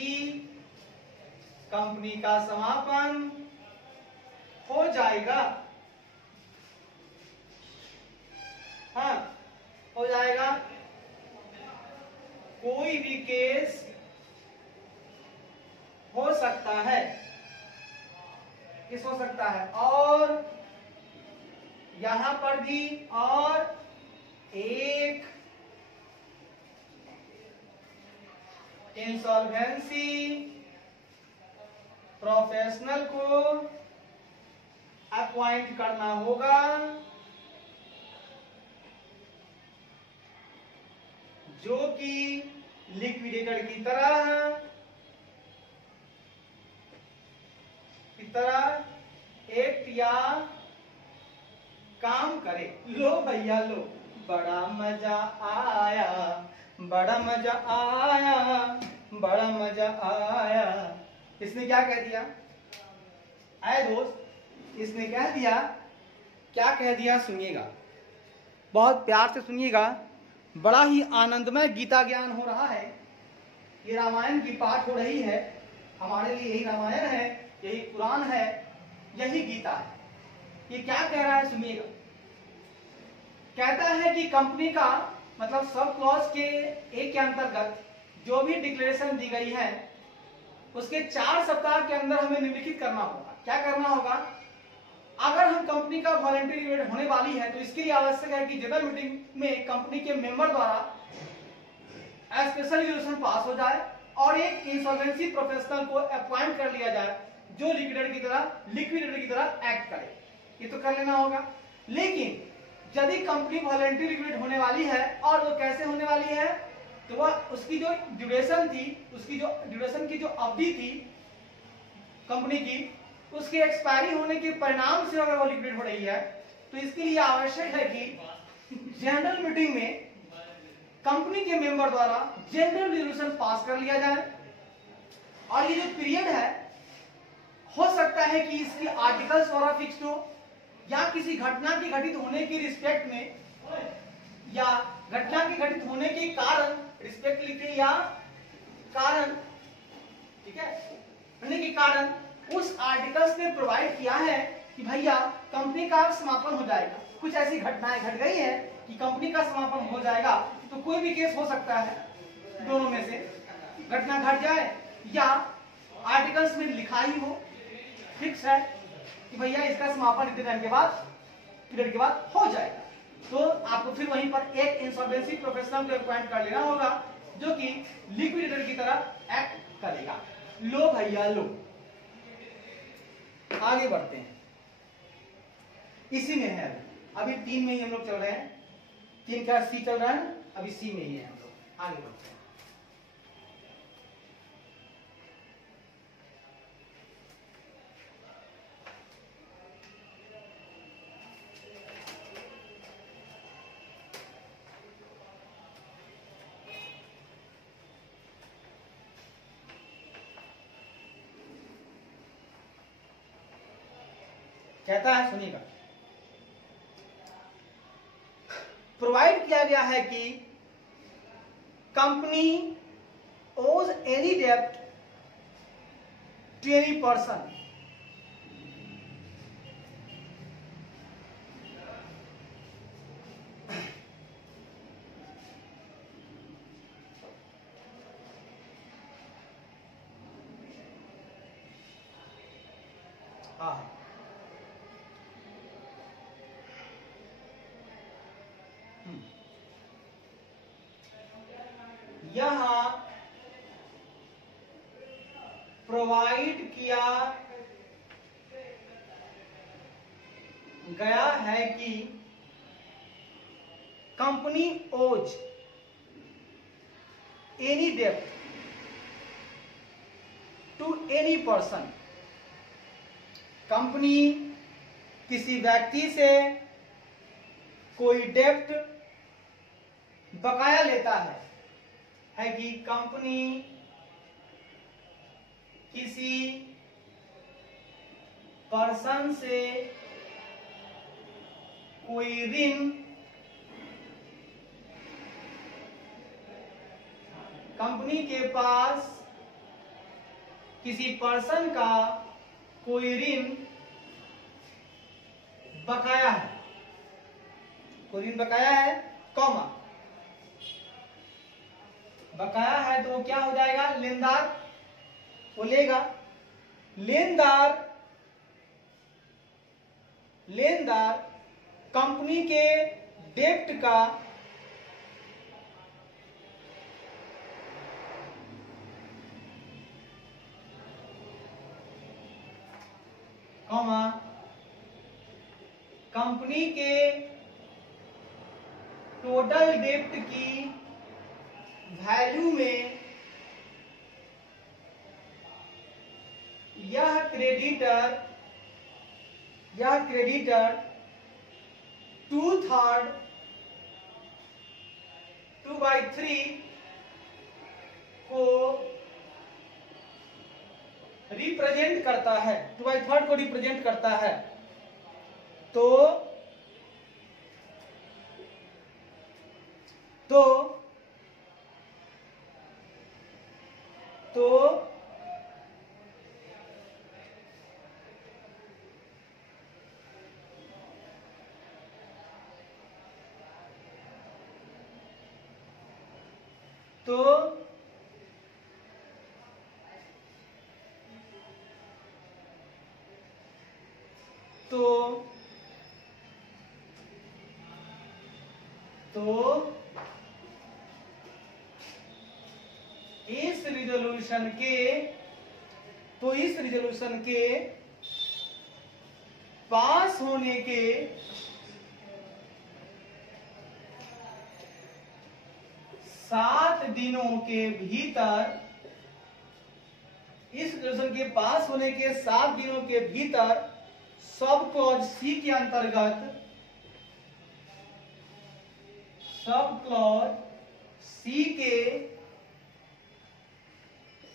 कंपनी का समापन हो जाएगा, हाँ हो जाएगा। कोई भी केस हो सकता है, किस हो सकता है, और यहां पर भी, और एक इंसॉल्वेंसी प्रोफेशनल को अपॉइंट करना होगा जो कि लिक्विडेटर की तरह एक्ट या काम करे। लो भैया लो, बड़ा मजा आया, बड़ा मजा आया, बड़ा मजा आया। इसने क्या कह दिया आए दोस्त, इसने कह दिया, क्या कह दिया सुनिएगा, बहुत प्यार से सुनिएगा, बड़ा ही आनंदमय गीता ज्ञान हो रहा है, ये रामायण की पाठ हो रही है, हमारे लिए यही रामायण है, यही कुरान है, यही गीता है। ये क्या कह रहा है सुनिएगा, कहता है कि कंपनी का मतलब सब क्लॉज के एक के अंतर्गत जो भी डिक्लेरेशन दी गई है उसके 4 सप्ताह के अंदर हमें निम्नलिखित करना होगा। क्या करना होगा, अगर हम कंपनी का वॉलंटरी इवेंट होने वाली है तो इसके लिए आवश्यक है कि जनरल मीटिंग में कंपनी के मेंबर द्वारा स्पेशल रिजोल्यूशन पास हो जाए और एक इंसॉल्वेंसी प्रोफेशनल को अपॉइंट कर लिया जाए जो लिक्विडेटर की तरह एक्ट करे। ये तो कर लेना होगा। लेकिन यदि कंपनी वॉलंटरी लिक्विडेट होने वाली है, और वो कैसे होने वाली है, तो वह उसकी जो ड्यूरेशन थी, उसकी जो ड्यूरेशन की जो अवधि थी कंपनी की, उसके एक्सपायरी होने के परिणाम से अगर वो लिक्विडेट हो रही है तो इसके लिए आवश्यक है कि जनरल मीटिंग में कंपनी के मेंबर द्वारा जनरल रेजोल्यूशन पास कर लिया जाए। और ये जो पीरियड है हो सकता है कि इसकी आर्टिकल्स द्वारा फिक्स्ड हो, या किसी घटना के घटित होने की रिस्पेक्ट में, या घटना के घटित होने के कारण, रिस्पेक्ट लिखे या कारण, ठीक है, होने के कारण उस आर्टिकल्स ने प्रोवाइड किया है कि भैया कंपनी का समापन हो जाएगा। कुछ ऐसी घटनाएं घट गई है कि कंपनी का समापन हो जाएगा, तो कोई भी केस हो सकता है, दोनों में से घटना घट जाए या आर्टिकल्स में लिखा ही हो, फिक्स है कि भैया इसका समापन इतने टाइम के बाद, पीरियड के बाद हो जाएगा। तो आपको फिर वहीं पर एक इंसॉल्वेंसी प्रोफेशनल को अपॉइंट कर लेना होगा जो कि लिक्विडेटर की तरह एक्ट करेगा। लो भैया लो, आगे बढ़ते हैं। इसी में है अभी 3 में ही हम लोग चल रहे हैं, 3 का सी चल रहा है, अभी सी में ही है हम लोग, आगे बढ़ते हैं। कहता है, सुनिएगा, प्रोवाइड किया गया है कि कंपनी ओज एनी डेब्ट टू एनी पर्सन यहां प्रोवाइड किया गया है कि कंपनी ओज एनी डेब्ट टू एनी पर्सन, कंपनी किसी व्यक्ति से कोई डेब्ट बकाया लेता है कि कंपनी किसी पर्सन से कोई ऋण, कंपनी के पास किसी पर्सन का कोई ऋण बकाया है, कोई ऋण बकाया है, कॉमा बकाया है तो क्या हो जाएगा, लेनदार वो लेगा, लेनदार कंपनी के डेब्ट का कॉमा कंपनी के टोटल डेब्ट की वैल्यू में यह क्रेडिटर 2/3 को रिप्रेजेंट करता है, 2/3 को रिप्रेजेंट करता है। तो इस रिजोल्यूशन के पास होने के 7 दिनों के भीतर, इस रिजोल्यूशन के पास होने के 7 दिनों के भीतर सब क्लॉज सी के अंतर्गत, सब क्लॉज सी के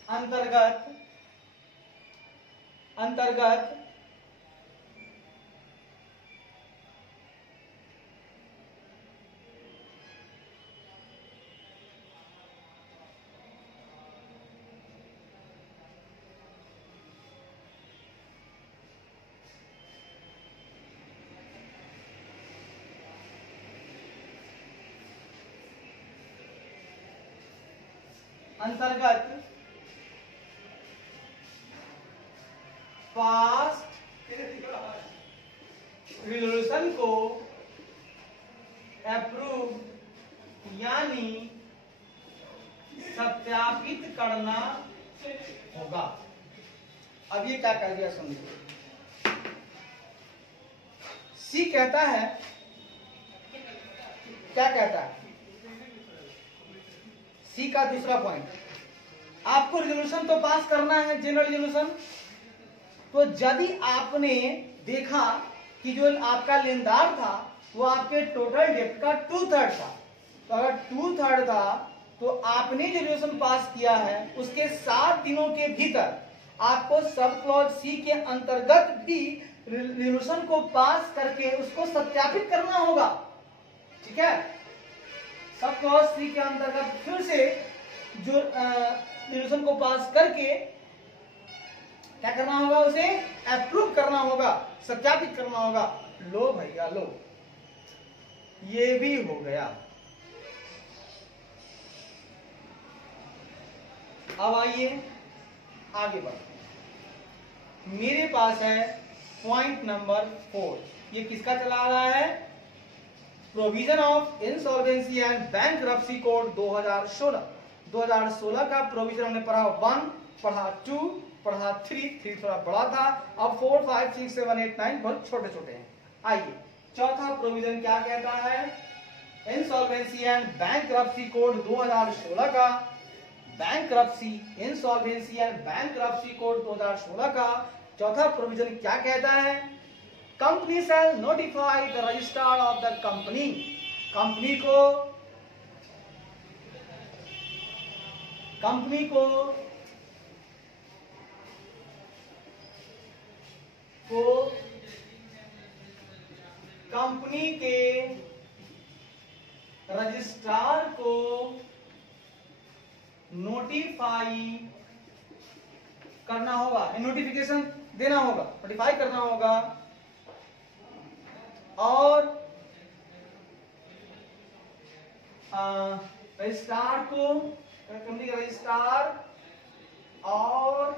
अंतर्गत पास्ट रिजोल्यूशन को अप्रूव यानी सत्यापित करना होगा। अब ये क्या कह दिया समझिए। सी कहता है, क्या कहता है सी का दूसरा पॉइंट, आपको रिजोल्यूशन तो पास करना है, जनरल रिजोल्यूशन। तो यदि आपने देखा कि जो आपका लेनदार था वो आपके टोटल डेब्ट का 2/3 था, तो अगर 2/3 था तो आपने जो रिजोल्यूशन पास किया है उसके 7 दिनों के भीतर आपको सब क्लॉज सी के अंतर्गत भी रिजोल्यूशन को पास करके उसको सत्यापित करना होगा। ठीक है, सब क्लॉज सी के अंतर्गत फिर से जो रिजोल्यूशन को पास करके क्या करना होगा, उसे अप्रूव करना होगा, सत्यापित करना होगा। लो भैया लो, ये भी हो गया। अब आइए आगे बढ़ते। मेरे पास है पॉइंट नंबर 4। ये किसका चला रहा है, provision of insolvency and bankruptcy code 2016। 2016 का प्रोविजन हमने पढ़ा 1, पढ़ा 2, पढ़ा 3 थोड़ा बड़ा था। अब 4, 5, 6, 7, 8, 9 बहुत छोटे छोटे हैं। आइए चौथा प्रोविजन क्या कहता है, इंसॉल्वेंसी एंड बैंकरप्सी कोड 2016 का, bankruptcy insolvency and bankruptcy code 2016 का चौथा प्रोविजन क्या कहता है, company shall notify the registrar of the company. Company को कंपनी के रजिस्ट्रार को नोटिफाई करना होगा, नोटिफिकेशन देना होगा, नोटिफाई करना होगा। और रजिस्ट्रार को, कंपनी का रजिस्ट्रार और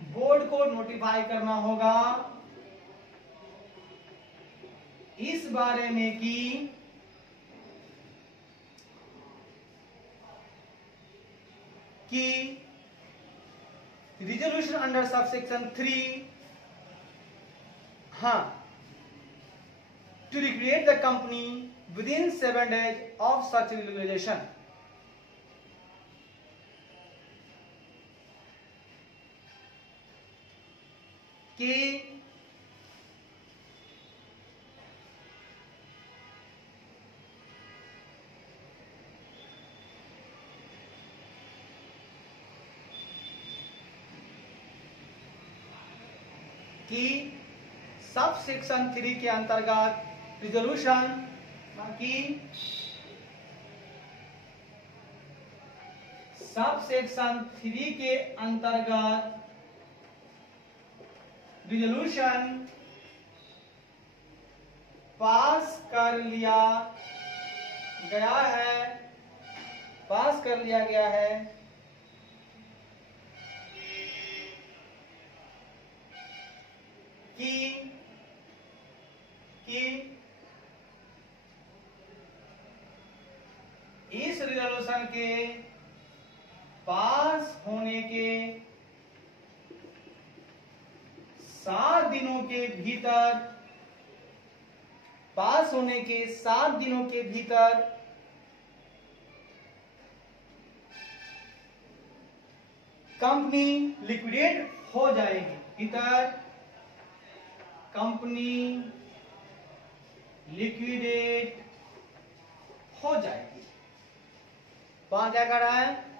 बोर्ड को नोटिफाई करना होगा इस बारे में कि resolution under subsection 3 to liquidate the company within 7 days of such liquidation। कि सब सेक्शन 3 के अंतर्गत रिजोल्यूशन की सब सेक्शन 3 के अंतर्गत रिजोल्यूशन पास कर लिया गया है कि इस रिजोल्यूशन के पास होने के 7 दिनों के भीतर कंपनी लिक्विडेट हो जाएगी। कंपनी लिक्विडेट हो जाएगी। वहां क्या कर रहा है,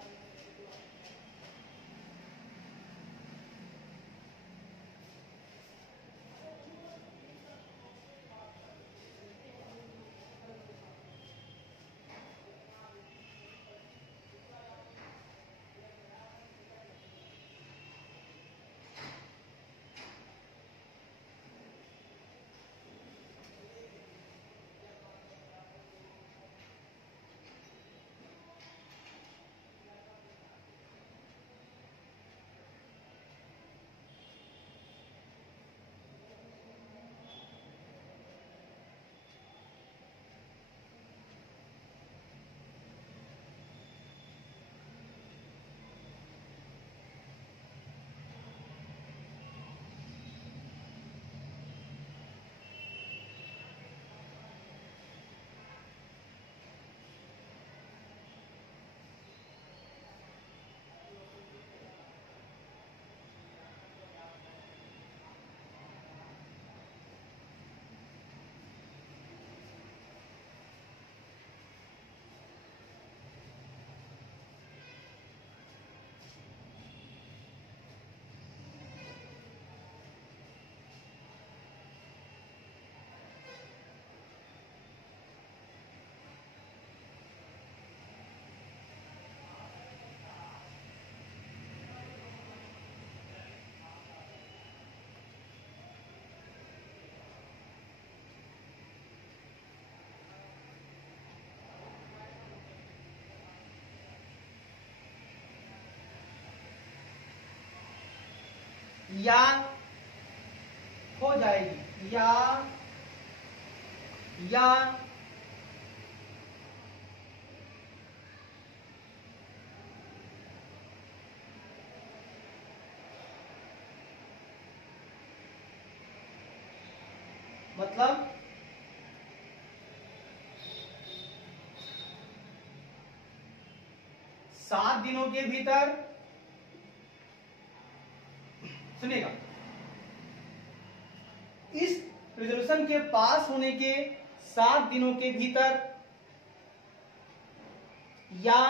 या हो जाएगी, या मतलब 7 दिनों के भीतर, सुनिएगा, इस रेजोल्यूशन के पास होने के 7 दिनों के भीतर या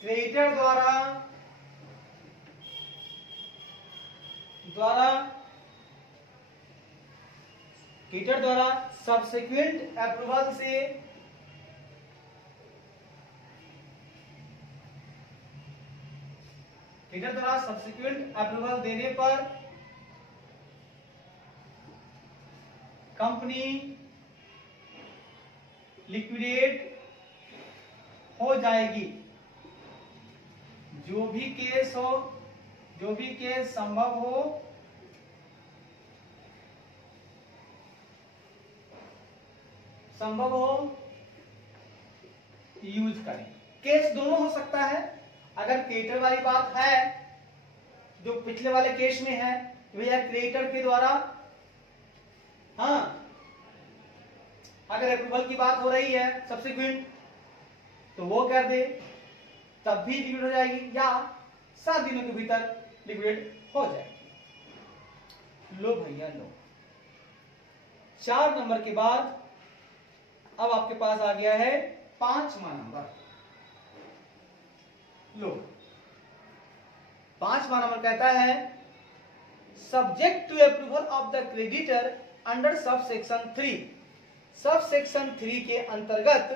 क्रेडिटर द्वारा सब्सिक्वेंट अप्रूवल से देने पर कंपनी लिक्विडेट हो जाएगी। जो भी केस संभव हो यूज करें। केस दोनों हो सकता है। अगर क्रेडिटर वाली बात है, जो पिछले वाले केस में है, भैया क्रेडिटर के द्वारा, हाँ, अगर अप्रूवल की बात हो रही है सब्सिक्वेंट, तो वो कर दे, तब भी लिक्विड हो जाएगी, या 7 दिनों के भीतर लिक्विड हो जाएगी। लो भैया लो, 4 नंबर के बाद अब आपके पास आ गया है 5वां नंबर। लो, 5वां नंबर कहता है subject to approval of the creditor under sub section 3। Sub section 3 के अंतर्गत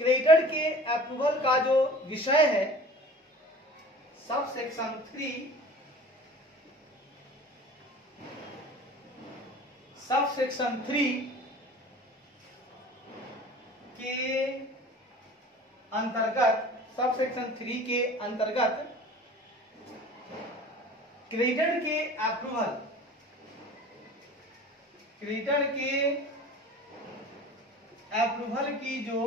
क्रेडिटर के अप्रूवल का जो विषय है, सब सेक्शन 3 के अंतर्गत, सब सेक्शन 3 के अंतर्गत क्रेडिटर के अप्रूवल की जो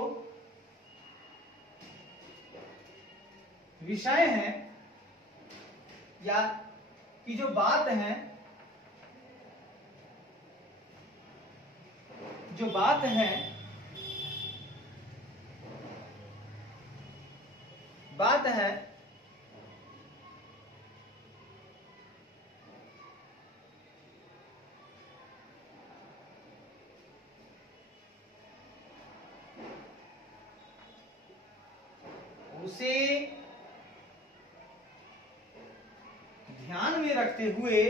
विषय है या की जो बात है, बात है उसे ध्यान में रखते हुए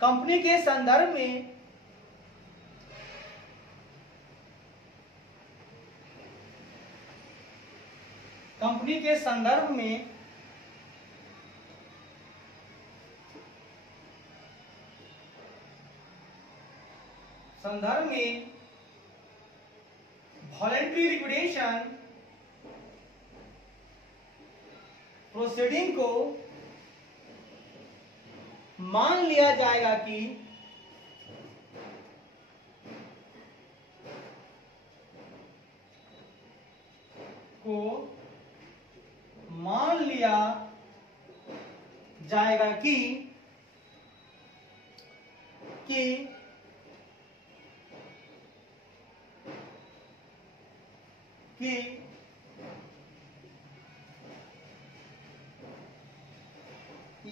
कंपनी के संदर्भ में वॉलेंट्री लिक्विडेशन प्रोसीडिंग को मान लिया जाएगा कि कि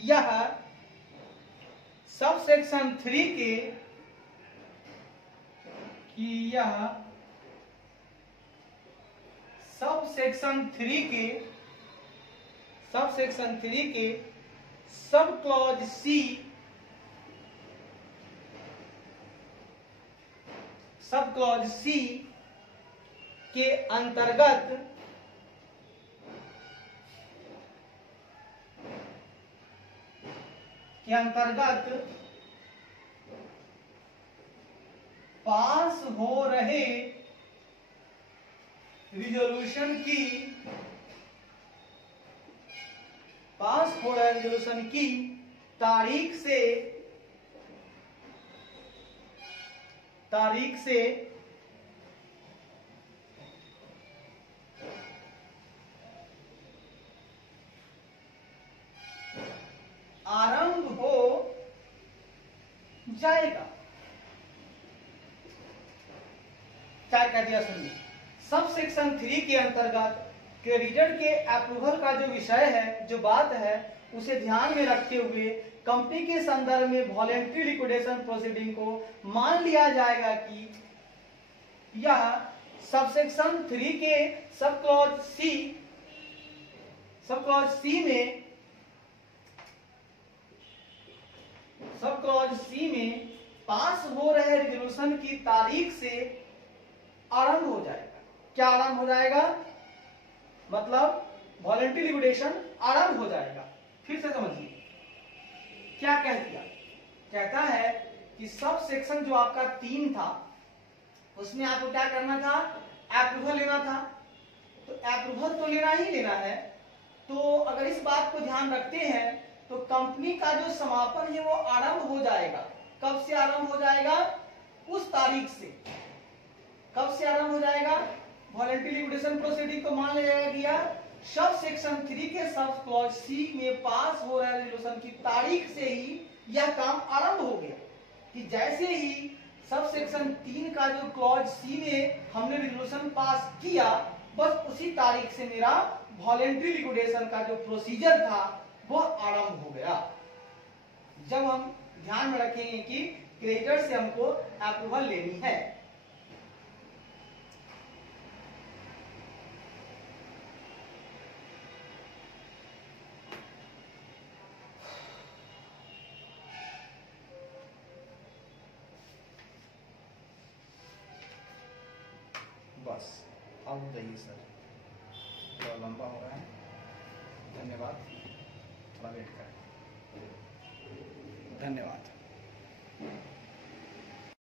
यह सब सेक्शन 3 के सब सेक्शन 3 के सब क्लॉज सी के अंतर्गत पास हो रहे रिजोल्यूशन की तारीख से आरंभ हो जाएगा। क्या कह दिया सुनिए, सब सेक्शन 3 के अंतर्गत क्रेडिटर के अप्रूवल का जो विषय है, जो बात है, उसे ध्यान में रखते हुए कंपनी के संदर्भ में वॉलेंट्री लिक्विडेशन प्रोसीडिंग को मान लिया जाएगा कि यह सब सेक्शन 3 के सब क्लॉज सी में पास हो रहे रिजोल्यूशन की तारीख से आरंभ हो जाएगा। क्या आरंभ हो जाएगा? मतलब वॉलेंट्री लिक्विडेशन आरंभ हो जाएगा। फिर से समझिए क्या कह दिया। कहता है कि सब सेक्शन जो आपका 3 था, उसमें आपको क्या करना था? अप्रूवल लेना था। तो अप्रूवल तो लेना ही लेना है। तो अगर इस बात को ध्यान रखते हैं तो कंपनी का जो समापन है वो आरंभ हो जाएगा। कब से आरंभ हो जाएगा? उस तारीख से। कब से आरंभ हो जाएगा? वॉलेंट्री लिक्विडेशन प्रोसीडिंग को मान लिया गया सब सेक्शन 3 के सब क्लॉज सी में पास हो रहे रिजोल्यूशन की तारीख से ही यह काम आरंभ हो गया। कि जैसे ही सब सेक्शन 3 का जो क्लॉज सी में हमने रिजोल्यूशन पास किया, बस उसी तारीख से मेरा वॉलेंट्री लिक्विडेशन का जो प्रोसीजर था वो आरंभ हो गया। जब हम ध्यान में रखेंगे कि क्रेडिटर से हमको अप्रूवल लेनी है। बस अब जाइए सर, थोड़ा लंबा हो रहा है। धन्यवाद, थोड़ा वेट करें। धन्यवाद।